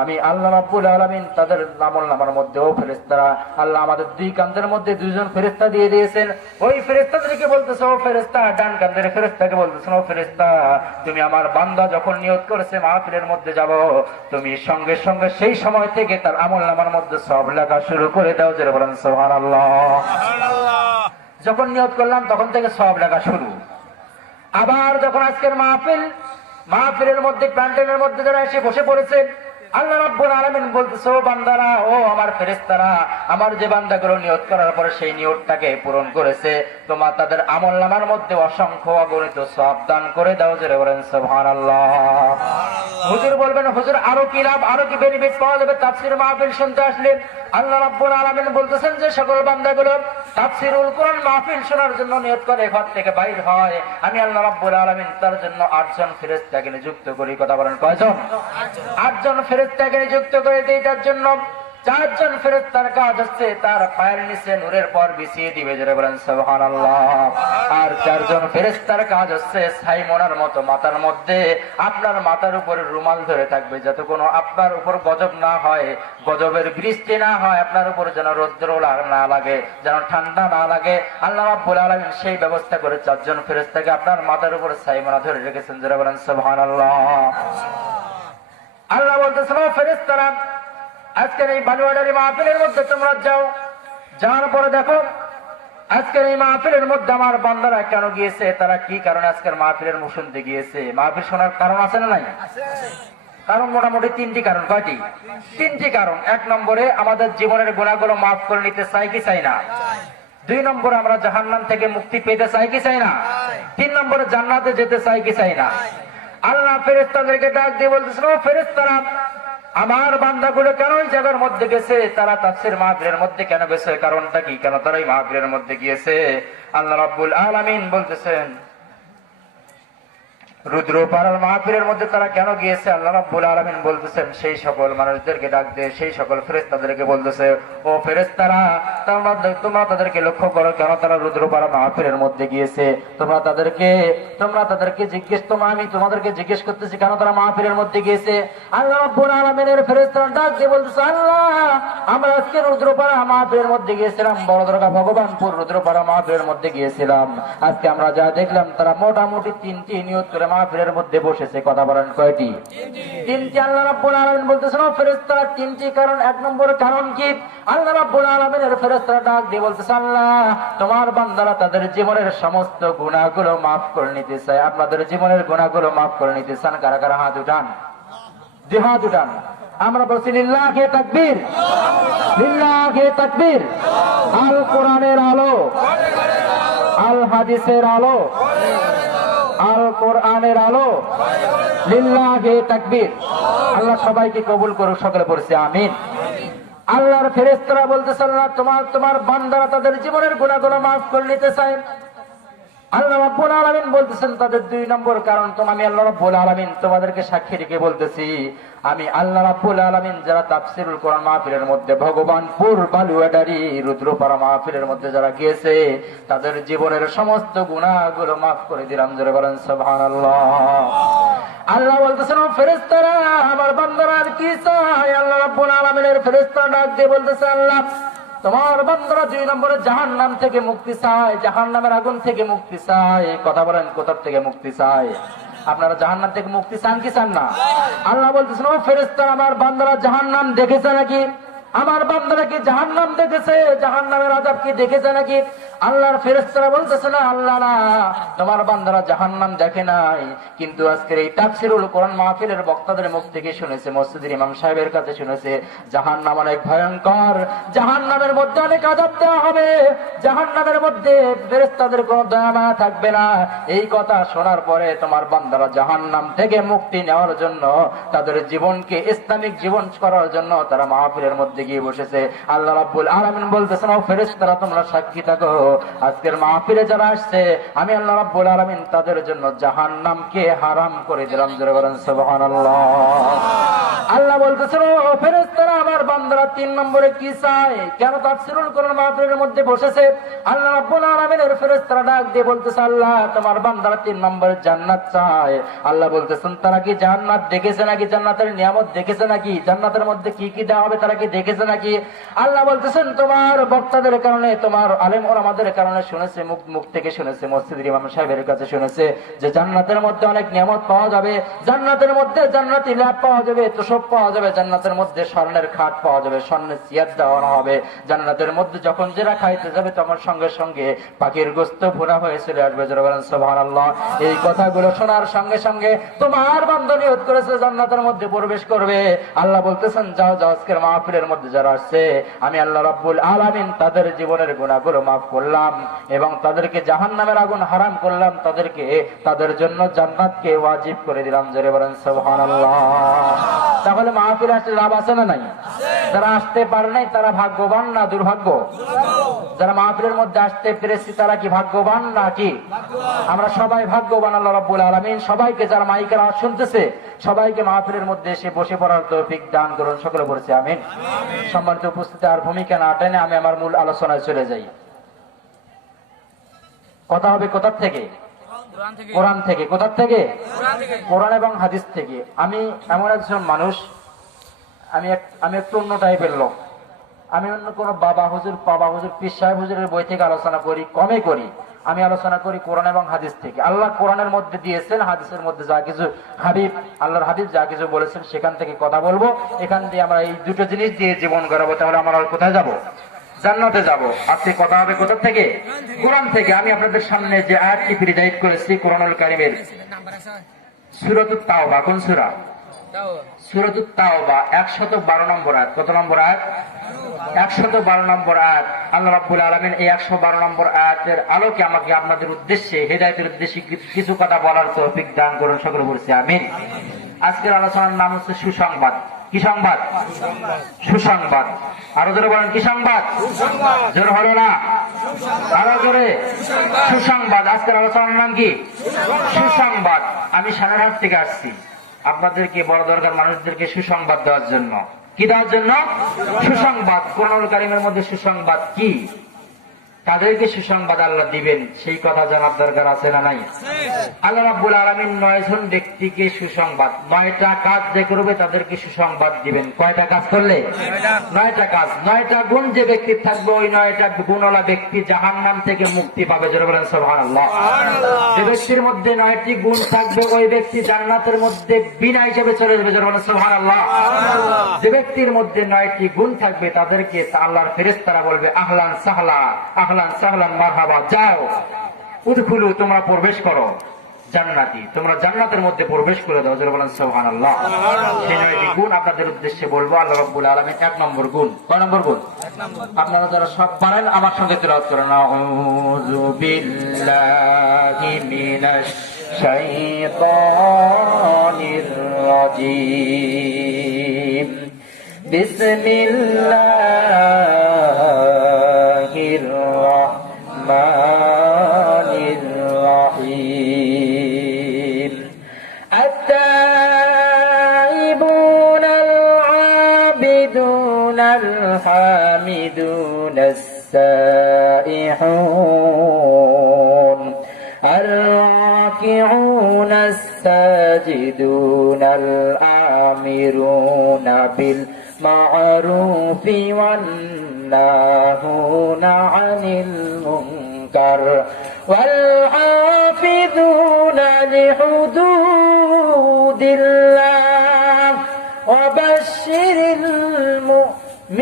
আমি আল্লাহ রাব্বুল আলামিন তাদের আমলনামার মধ্যেও ফেরেশতারা, আল্লাহ আমাদের দুই কাঁধের মধ্যে দুইজন ফেরেশতা দিয়ে দিয়েছেন, ওই ফেরেশতাদেরকে বলতেছে, ও ফেরেশতা, ডান কাঁধের ফেরেশতাকে বলতেছেন, ও ফেরেশতা, তুমি আমার বান্দা যখন নিয়ত করেছে মাহফিলের মধ্যে যাব, তুমি সঙ্গে সঙ্গে সেই সময় থেকে তার আমলনামার মধ্যে সব লেখা শুরু করে দাও। যারা বলেন সুবহানাল্লাহ। যখন নিয়ত করলাম তখন থেকে সব লেখা শুরু। আবার যখন আজকের মাহফিলের মধ্যে, প্যান্ডেলের মধ্যে যারা এসে বসে পড়েছে, আল্লাহ রাব্বুল আলামিন বলতেছে, ও বান্দারা, ও আমার ফেরেশতারা, আমার যে বান্দাগুলো নিয়ত করার পরে সেই নিয়তটাকে পূরণ করেছে, তোমার তাদের আমলনামার মধ্যে অসংখ্য অগণিত সওয়াব দান করে দাও। যারা বলেন সুবহানাল্লাহ। হুজুর বলবেন, হুজুর আরো কি লাভ, আরো কি বেনিফিট পাওয়া যাবে তাফসীর মাহফিল শুনতে আসলে? আল্লাহ রাব্বুল আলামিন বলতেছেন, যে সকল বান্দাগুলো তাফসীরুল কোরআন মাহফিল শোনার জন্য নিয়ত করে ঘর থেকে বাইর হয়, আমি আল্লাহ রাব্বুল আলামিন তার জন্য 8 জন ফেরেশতাকে নিযুক্ত করি। কথা বলেন কয়জন? 8 জন ফেরেশতাকে নিযুক্ত করে দিই। তার জন্য 4 জন ফেরেশতার কাজ হচ্ছে তার পায়ের নিচে নূরের পর বিছিয়ে দিবে। যারা বলেন সুবহানাল্লাহ। আর 4 জন ফেরেশতার কাজ হচ্ছে সাইমনের মতো মাথার মধ্যে আপনার মাথার উপরে রুমাল ধরে থাকবে, যাতে কোনো আপনার উপর গজব না হয়, গজবের বৃষ্টি না হয়, আপনার উপর যেন রৌদ্র না লাগে, যেন ঠান্ডা না লাগে। আল্লাহ রাব্বুল আলামিন সেই ব্যবস্থা করে 4 জন ফেরেশতাকে আপনার মাথার উপরে সাইমনা ধরে রেখেছেন। যারা বলেন সুবহানাল্লাহ। আল্লাহ বলতেছেন, ও ফেরেশতারা, আজকের এই বালুয়াডারি মাহফিলের মধ্যে তোমরা যাও, যাওয়ার পরে দেখো আজকের এই মাহফিলের মধ্যে আমার বান্দারা কেন গিয়েছে, তারা কি কারণে আজকের মাহফিলের মুখ শুনতে গিয়েছে। মাহফিল শোনার কারণ আছে না নাই? কারণ মোটামুটি 3টি কারণ। কয়টি? 3টি কারণ। 1 নম্বরে আমাদের জীবনের গুনাহগুলো মাফ করে নিতে চাই কি চাই না? 2 নম্বরে আমরা জাহান্নাম থেকে মুক্তি পেতে চাই কি চাই না? 3 নম্বরে জান্নাতে যেতে চাই কি চাই না? আল্লাহ ফেরেশতাদেরকে ডাক দিয়ে বলতেছেন, ও ফেরেশতারা, আমার বান্দাগুলো কেন এই জায়গার মধ্যে গেছে, তারা তাফসীর মাহফিলের মধ্যে কেন গেছে, কারণটা কি, কেন তারা এই মাহফিলের মধ্যে গিয়েছে? আল্লাহ রাব্বুল আলামিন বলতেছেন, রুদ্রপাড়ার মাহফিলের মধ্যে তারা কেন গিয়েছে, আল্লাহ রাব্বুল আলামিন বলতেছেন, সেই সকল মানুষদেরকে ডাক দিয়ে সেই সকল ফেরেশতাদেরকে বলতেছে, ও ফেরেশতারা, তোমরা তাদেরকে লক্ষ্য করো, কেন তারা রুদ্রপাড়া মাহফিলের মধ্যে গিয়েছে। তোমরা তাদেরকে জিজ্ঞেস, আমি তোমাদেরকে জিজ্ঞেস করতেছি, কেন তারা মাহফিলের মধ্যে গিয়েছে। আল্লাহ রাব্বুল আলামিনের ফেরেশতারা ডাক দিয়ে বলতেছে, আল্লাহ, আমরা আজকে রুদ্রপাড়া মাহফিলের মধ্যে গিয়েছিলাম, বড়দরগা ভগবানপুর রুদ্রপাড়া মাহফিলের মধ্যে গিয়েছিলাম। আজকে আমরা যা দেখলাম, তারা মোটামুটি 3টি নিয়ত করে মাহফিলের মধ্যে বসেছে। কথা বলেন কয়টি? 3টি। আল্লাহ রাব্বুল আলামিন বলতেছেন, ও ফেরেশতারা, 3টি কারণ। 1 নম্বর কারণ কি? আল্লাহ রাব্বুল আলামিনের ফেরেশতারা ডাক দিয়ে বলতেছে, আল্লাহ, তোমার বান্দারা তাদের জীবনের সমস্ত গুনাহগুলো মাফ করে নিতে চায়। আপনাদের জীবনের গুনাহগুলো মাফ করে নিতে চান কারা কারা? হাত উঠান, 2 হাত উঠান। আমরা বলছি লিল্লাহি তাকবীর, লিল্লাহি তাকবীর। আল কোরআনের আলো, আল হাদিসের আলো, আল কোরআনের আলো, লিল্লাহি তাকবীর। আল্লাহ সবাইকে কবুল করুক, সকলে পড়ছে আমিন। আল্লাহর ফেরেশতারা বলতেছে আল্লাহ তোমার বান্দারা তাদের জীবনের গুনাহগুলো মাফ করে নিতে চায়। আল্লাহ রাব্বুল আলামিন বলতেছেন তাদের 2 নম্বর কারণ আমি আল্লাহ রাব্বুল আলামিন তোমাদেরকে সাক্ষী রেখে বলতেছি, আমি আল্লাহ রাব্বুল আলামিন যারা তাফসীরুল কোরআন মাহফিলের মধ্যে ভগবানপুর বালুয়াডারি রুদ্রপাড়া মাহফিলের মধ্যে যারা গিয়েছে তাদের জীবনের সমস্ত গুনাহগুলো মাফ করে দিলাম। জোরে বলেন সুবহানাল্লাহ। আল্লাহ বলতেছেন ও ফেরেশতারা আমার বান্দারা আর কি চায়? আল্লাহ রাব্বুল আলামিনের ফেরেশতারা ডাক দিয়ে বলতেছে আল্লাহ তোমার বান্দারা 2 নম্বরে জাহান্নাম থেকে মুক্তি চায়, জাহান্নামের আগুন থেকে মুক্তি চায়। কথা বলেন কোথা থেকে মুক্তি চায়? আপনারা জাহান্নাম থেকে মুক্তি চান কি চান না? আল্লাহ বলতেছেন ও ফেরেশতারা আমার বান্দারা জাহান্নাম দেখেছে নাকি? আমার বান্দারা কি জাহান্নাম দেখেছে? জাহান্নামের আযাব কি দেখেছে নাকি? আল্লাহর ফেরেশতারা বলতেছে না আল্লাহ না, তোমার বান্দারা জাহান্নাম দেখে নাই, কিন্তু আজকের এই তাফসীরুল কোরআন মাহফিলের বক্তাদের মুখ থেকে শুনেছে, মসজিদের ইমাম সাহেবের কাছে শুনেছে জাহান্নাম অনেক ভয়ঙ্কর, জাহান্নামের মধ্যে অনেক আযাব দেওয়া হবে, জাহান্নামের মধ্যে ফেরেশতাদের কোনো দয়া মায়া থাকবে না। এই কথা শোনার পরে তোমার বান্দারা জাহান্নাম থেকে মুক্তি নেওয়ার জন্য তাদের জীবনকে ইসলামিক জীবন করার জন্য তারা মাহফিলের মধ্যে গিয়ে বসেছে। আল্লাহ রাব্বুল আলামিন বলতেছেন ও ফেরেশতারা তোমরা সাক্ষী থাকো, আজকের মাহফিলে যারা আসছে আমি আল্লাহ রাব্বুল আলামিন তাদের জন্য জাহান্নামকে হারাম করে দিলাম। জোরে বলেন সুবহানাল্লাহ। আল্লাহ বলতেছেন ও ফেরেশতারা আমার বান্দারা 3 নম্বরে কি চায়? কেন তাফসীরুল কোরআন মাহফিলের মধ্যে বসেছে? আল্লাহ রাব্বুল আলামিনের ফেরেশতারা ডাক দিয়ে বলতেছে আল্লাহ তোমার বান্দারা 3 নম্বরে জান্নাত চায়। আল্লাহ বলতেছেন তারা কি জান্নাত দেখেছে নাকি? জান্নাতের নিয়ামত দেখেছে নাকি? জান্নাতের মধ্যে কি কি দেওয়া হবে তারা কি দেখেছে নাকি? আল্লাহ বলতেছেন তোমার বক্তাদের কারণে, তোমার আলেম ওলামাদের কারণে শুনেছে, মুখ থেকে শুনেছে, মসজিদের ইমাম সাহেবের কাছে শুনেছে যে জান্নাতের মধ্যে অনেক নিয়ামত পাওয়া যাবে, জান্নাতের মধ্যে জান্নাতি ল্যাব পাওয়া যাবে, তোষক পাওয়া যাবে, জান্নাতের মধ্যে স্বর্ণের খাট পাওয়া যাবে, স্বর্ণের চেয়ার দেওয়ানো হবে, জান্নাতের মধ্যে যখন যারা খাইতে যাবে তখন সঙ্গে সঙ্গে পাখির গোস্ত ভুনা হয়ে চলে আসবে। জোরে বলেন সুবহানাল্লাহ। এই কথাগুলো শোনার সঙ্গে সঙ্গে তোমার বান্দা নিয়ত করেছে জান্নাতের মধ্যে প্রবেশ করবে। আল্লাহ বলতেছেন যাও যাও আজকের মাহফিলের মধ্যে যারা আসছে আমি আল্লাহ রাব্বুল আলামিন তাদের জীবনের গুনাহগুলো মাফ করলাম এবং তাদেরকে জাহান্নামের আগুন হারাম করলাম, তাদেরকে তাদের জন্য জান্নাতকে ওয়াজিব করে দিলাম। জোরে বলেন সুবহানাল্লাহ। তাহলে মাহফিল আসলে লাভ আছে না নাই? যারা আসতে পারে নাই তারা ভাগ্যবান না দুর্ভাগ্য? যারা মাহফিলের মধ্যে আসতে পেরেছি তারা কি ভাগ্যবান না কি? আমরা সবাই ভাগ্যবান। আল্লাহ রাব্বুল আলামিন সবাইকে, যারা মাইকের আওয়াজ শুনতেছে সবাইকে মাহফিলের মধ্যে এসে বসে পড়ার তৌফিক দান করুন, সকলে বলেছে আমিন। সম্মানিত উপস্থিতি আর ভূমিকা না টেনে আমি আমার মূল আলোচনায় চলে যাই। কথা হবে কোথা থেকে? কোরআন থেকে। কোথা থেকে? কোরআন এবং হাদিস থেকে। আমি এমন একজন মানুষ, আমি একটু অন্য টাইপের লোক। আমি অন্য কোনো বাবা হুজুর, পীর সাহেব হুজুরের বই থেকে আলোচনা করি, কমে করি। আমি আলোচনা করি কোরআন এবং হাদিস থেকে। আল্লাহ কোরআনের মধ্যে দিয়েছেন, হাদিসের মধ্যে যা কিছু আল্লাহর হাদিস যা কিছু বলেছেন সেখান থেকে কথা বলবো। এখান দিয়ে আমরা এই দুটো জিনিস দিয়ে জীবন গড়াবো, তাহলে আমরা আর কোথায় যাব? জান্নাতে যাব। আজকে কথা হবে কোথা থেকে? কোরআন থেকে। আমি আপনাদের সামনে যে আয়াতটি প্রেজেন্ট করেছি কোরআনুল কারীমের সূরাতুত তাওবা। কোন সূরা? সূরাতুত তাওবা 112 নম্বর আয়াত। কত নম্বর আয়াত? 112 নম্বর আয়াত। আল্লাহ রাব্বুল আলামিন এই 112 নম্বর আয়াতের আলোকে আমাকে আপনাদের উদ্দেশ্যে, হেদায়েতের উদ্দেশ্যে কিছু কথা বলার তৌফিক দান করুন, সকলে বলছি আমিন। আজকের আলোচনার নাম হচ্ছে সুসংবাদ। কি সংবাদ? সুসংবাদ। আরো জোরে বলেন কি সংবাদ? জোর হলো না, আরো জোরে। সুসংবাদ। আজকের আলোচনার নাম কি? সুসংবাদ। আমি সানারহাট থেকে আসছি আপনাদেরকে, বড় দরকার মানুষদেরকে সুসংবাদ দেওয়ার জন্য। কি দেওয়ার জন্য? সুসংবাদ। কোরআনুল কারীমের মধ্যে সুসংবাদ কি, তাদেরকে সুসংবাদ আল্লাহ দিবেন, সেই কথা জানার দরকার আছে না নাই? আল্লাহ রাব্বুল আলামিন 9 জন ব্যক্তিকে সুসংবাদ, 9টা কাজ যে করবে তাদেরকে সুসংবাদ দিবেন। কয়টা কাজ করলে? 9টা কাজ। 9টা গুণ যে ব্যক্তির থাকবে ওই 9টা গুণওয়ালা ব্যক্তি জাহান্নাম থেকে মুক্তি পাবে। জোরে বলেন সুবহানাল্লাহ। যে ব্যক্তির মধ্যে 9টি গুণ থাকবে ওই ব্যক্তি জান্নাতের মধ্যে বিনা হিসেবে চলে যাবে। জোরে বলেন সুবহানাল্লাহ। যে ব্যক্তির মধ্যে 9টি গুণ থাকবে তাদেরকে আল্লাহর ফেরেশতারা বলবে আহলান সাহলা, আহলান সাহলান মারহাবা, যাও উদখুলু, তোমরা প্রবেশ করো জান্নাতি, তোমরা জান্নাতের মধ্যে প্রবেশ করে দাও। জোরে বলেন সুবহানাল্লাহ। সেই 9টি গুণ আপনাদের উদ্দেশ্যে বলবো। আল্লাহ রাব্বুল আলামিন 1 নম্বর গুণ। কয় নম্বর গুণ? আপনারা যারা সব পারেন আমার সঙ্গে তেলাওয়াত করেন। আউযু বিল্লাহি মিনাশ الشيطان الرجيم بسم الله الرحمن الرحيم التائبون العابدون الحامدون السائحون الراكعون الساجدون الآمرون بالمعروف والناهون عن المنكر والحافظون لحدود الله وبشر المؤمنين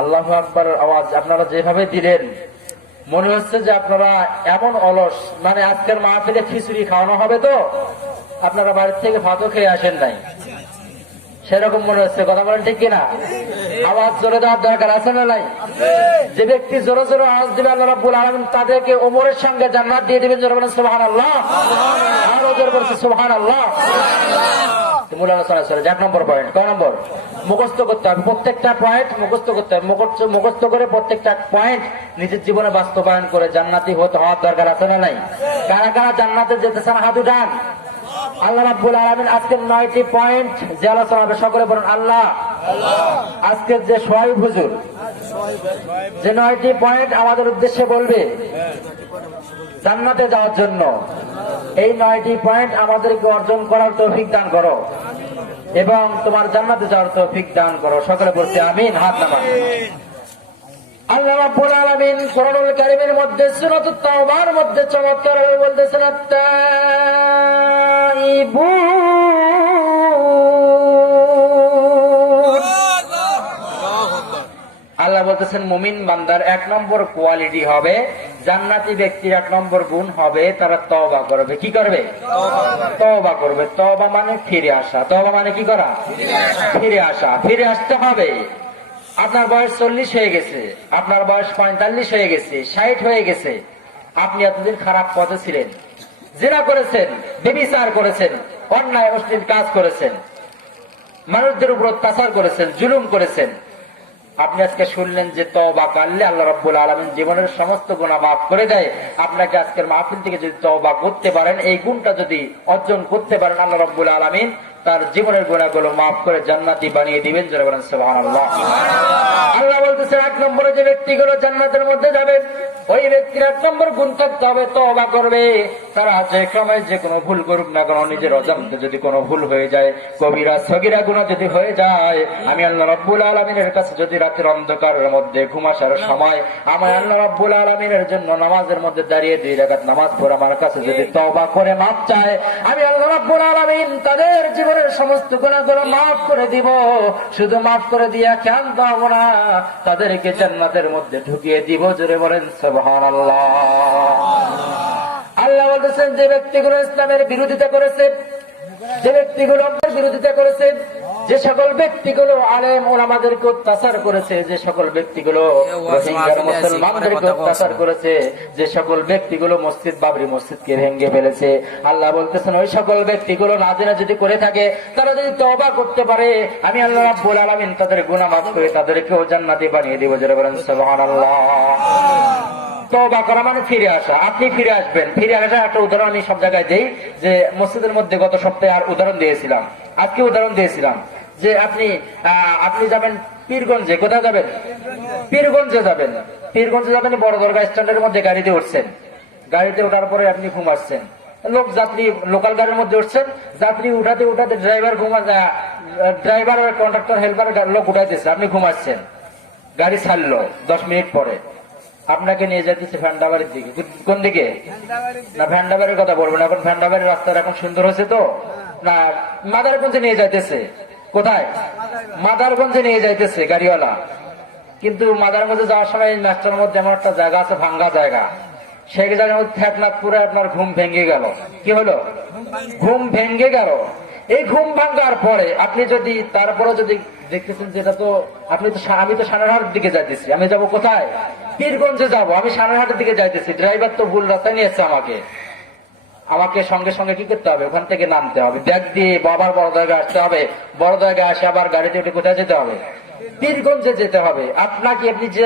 আল্লাহু আকবার আওয়াজ আপনারা যেভাবে দিলেন মনে হচ্ছে যে আপনারা এমন অলস, মানে আজকের মাহফিলে খিচুড়ি খাওয়ানো হবে তো আপনারা বাড়ির থেকে ভাতও খেয়ে আসেন নাই, সেরকম মনে হচ্ছে। কথা বলেন ঠিক কিনা? আওয়াজ জোরে দেওয়ার দরকার আছে না নাই? যে ব্যক্তি জোরে জোরে আওয়াজ দিবে আল্লাহ রাব্বুল আলামিন তাদেরকে ওমরের সঙ্গে জান্নাত দিয়ে দিবেন। জোরে বলেন সুবহানাল্লাহ। আরো জোরে বলেন সুবহানাল্লাহ। মূল আলোচনা চলে। 1 নম্বর পয়েন্ট। কয় নম্বর? মুখস্থ করতে হবে, প্রত্যেকটা পয়েন্ট মুখস্থ করতে হবে। মুখস্থ করে প্রত্যেকটা পয়েন্ট নিজের জীবনে বাস্তবায়ন করে জান্নাতি হওয়ার দরকার আছে না নাই? কারা কারা জান্নাতে যেতে চান হাত উঠান। আল্লাহ রাব্বুল আলামিন আজকের 9টি পয়েন্ট যে আলোচনা হবে সকলে বলুন আল্লাহ। আজকের যে সোহাইব হুজুর যে 9টি পয়েন্ট আমাদের উদ্দেশ্যে বলবে জান্নাতে যাওয়ার জন্য, এই 9টি পয়েন্ট আমাদেরকে অর্জন করার তৌফিক দান করো এবং তোমার জান্নাতে যাওয়ার তৌফিক দান করো। সকলে বলতে আমিন। হাত নামান। আল্লাহ রাব্বুল আলামিন কোরআনুল কারীমের মধ্যে সূরাতুত তাওবার মধ্যে চমৎকার ভাবে বলতেছেন আল্লাহ বলতেছেন মুমিন বান্দার 1 নম্বর কোয়ালিটি হবে, জান্নাতি ব্যক্তির 1 নম্বর গুণ হবে তারা তওবা করবে। কি করবে? তওবা করবে। তওবা মানে ফিরে আসা। তওবা মানে কি করা? ফিরে আসা। ফিরে আসতে হবে। আপনার বয়স 40 হয়ে গেছে, আপনার বয়স 45 হয়ে গেছে, 60 হয়ে গেছে, আপনি এতদিন খারাপ পথে ছিলেন, জিনা করেছেন, ব্যভিচার করেছেন, অন্যায় অশ্লীল কাজ করেছেন, মানুষদের উপর অত্যাচার করেছেন, জুলুম করেছেন। আপনি আজকে শুনলেন যে তওবা করলে আল্লাহ রাব্বুল আলামিন জীবনের সমস্ত গুনাহ মাফ করে দেয়। আপনাকে আজকের মাহফিল থেকে যদি তওবা করতে পারেন, এই গুণটা যদি অর্জন করতে পারেন, আল্লাহ রাব্বুল আলামিন তার জীবনের গুনাহগুলো মাফ করে জান্নাতি বানিয়ে দিবেন। যারা বলেন সুবহানাল্লাহ। আল্লাহ বলতেছেন 1 নম্বরে যে ব্যক্তিগুলো জান্নাতের মধ্যে যাবে ওই ব্যক্তির 1 নম্বর গুণ থাকতে হবে তওবা করবে। তারা যে ক্রমে যে কোনো ভুল করুক না কেন, নিজের অজান্তে যদি কোনো ভুল হয়ে যায়, কবিরা সগীরা গুনাহ যদি হয়ে যায়, আমি আল্লাহ রাব্বুল আলামিনের কাছে যদি রাতের অন্ধকারের মধ্যে ঘুম আসার সময় আমি আল্লাহ রাব্বুল আলামিনের জন্য নামাজের মধ্যে দাঁড়িয়ে 2 রাকাত নামাজ পড়ে আমার কাছে যদি তওবা করে মাফ চায়, আমি আল্লাহ রাব্বুল আলামিন তাদের জীবনের সমস্ত গুনাহগুলো মাফ করে দিব। শুধু মাফ করে দিয়া কেন দাও না, তাদেরকে জান্নাতের মধ্যে ঢুকিয়ে দিব। জোরে বলেন সুবহানাল্লাহ। আল্লাহ বলতেছেন যে ব্যক্তিগুলো ইসলামের বিরোধিতা করেছে, যে ব্যক্তিগুলো বিরোধিতা করেছে, যে সকল ব্যক্তিগুলো আলেম ওলামাদেরকে অত্যাচার করেছে, যে সকল ব্যক্তিগুলো রোহিঙ্গার মুসলমানদেরকে অত্যাচার করেছে, যে সকল ব্যক্তিগুলো মসজিদ বাবরি মসজিদকে ভেঙে ফেলেছে, আল্লাহ বলতেছেন ওই সকল ব্যক্তিগুলো না জেনে যদি করে থাকে, তারা যদি তওবা করতে পারে, আমি আল্লাহ রাব্বুল আলামিন তাদের গুনাহ মাফ করে তাদেরকেও জান্নাতি বানিয়ে দিব। যারা বলেন সুবহানাল্লাহ। তওবা করা মানে ফিরে আসা। আপনি ফিরে আসবেন। ফিরে আসার একটা উদাহরণ আমি সব জায়গায় দেই, যে মসজিদের মধ্যে গত সপ্তাহে আর উদাহরণ দিয়েছিলাম, আজকে উদাহরণ দিয়েছিলাম যে আপনি যাবেন পীরগঞ্জে। কোথায় যাবেন? পীরগঞ্জে যাবেন। পীরগঞ্জে যাবেন, বড় দরগা স্ট্যান্ডের মধ্যে গাড়িতে উঠছেন। গাড়িতে ওঠার পরে আপনি ঘুমাচ্ছেন, যাত্রী লোকাল গাড়ির মধ্যে উঠছেন, যাত্রী উঠাতে উঠাতে ড্রাইভার কন্ডাক্টর হেল্পার লোক উঠাইতেছে, আপনি ঘুমাচ্ছেন। গাড়ি ছাড়লো 10 মিনিট পরে, আপনাকে নিয়ে যাইতেছে ভ্যান্ডাবাড়ির দিকে। কোন দিকে? না ভ্যান্ডাবাড়ির কথা বলবো না, এখন ভ্যান্ডাবাড়ির রাস্তাটা এখন সুন্দর হয়েছে তো না, মাদারগঞ্জে নিয়ে যাইতেছে। কোথায়? মাদারগঞ্জে নিয়ে যাইতেছে গাড়িওয়ালা। কিন্তু মাদারগঞ্জে যাওয়ার সময় রাস্তার মধ্যে এমন একটা জায়গা আছে, ভাঙ্গা জায়গা, সেই জায়গার মধ্যে ঠেকনাথ পুরো আপনার ঘুম ভেঙে গেল। কি হলো? ঘুম ভেঙে গেল। এই ঘুম ভাঙ্গার পরে আপনি যদি তারপরে যদি দেখতেছেন যেটা তো আপনি তো আমি তো সানারহাটের দিকে যাইতেছি, আমি যাব কোথায়? পীরগঞ্জে যাব, আমি সারাহাটের দিকে যাইতেছি, ড্রাইভার তো ভুল রাস্তায় নিয়েছে আমাকে সঙ্গে সঙ্গে কি করতে হবে, ওখান থেকে নামতে হবে, ব্যাগ দিয়ে বাবার বড় জায়গায় আসতে হবে, বড় জায়গায় আসে আবার গাড়িতে উঠে কোথায় যেতে হবে, পীরগঞ্জে যেতে হবে। আপনি যে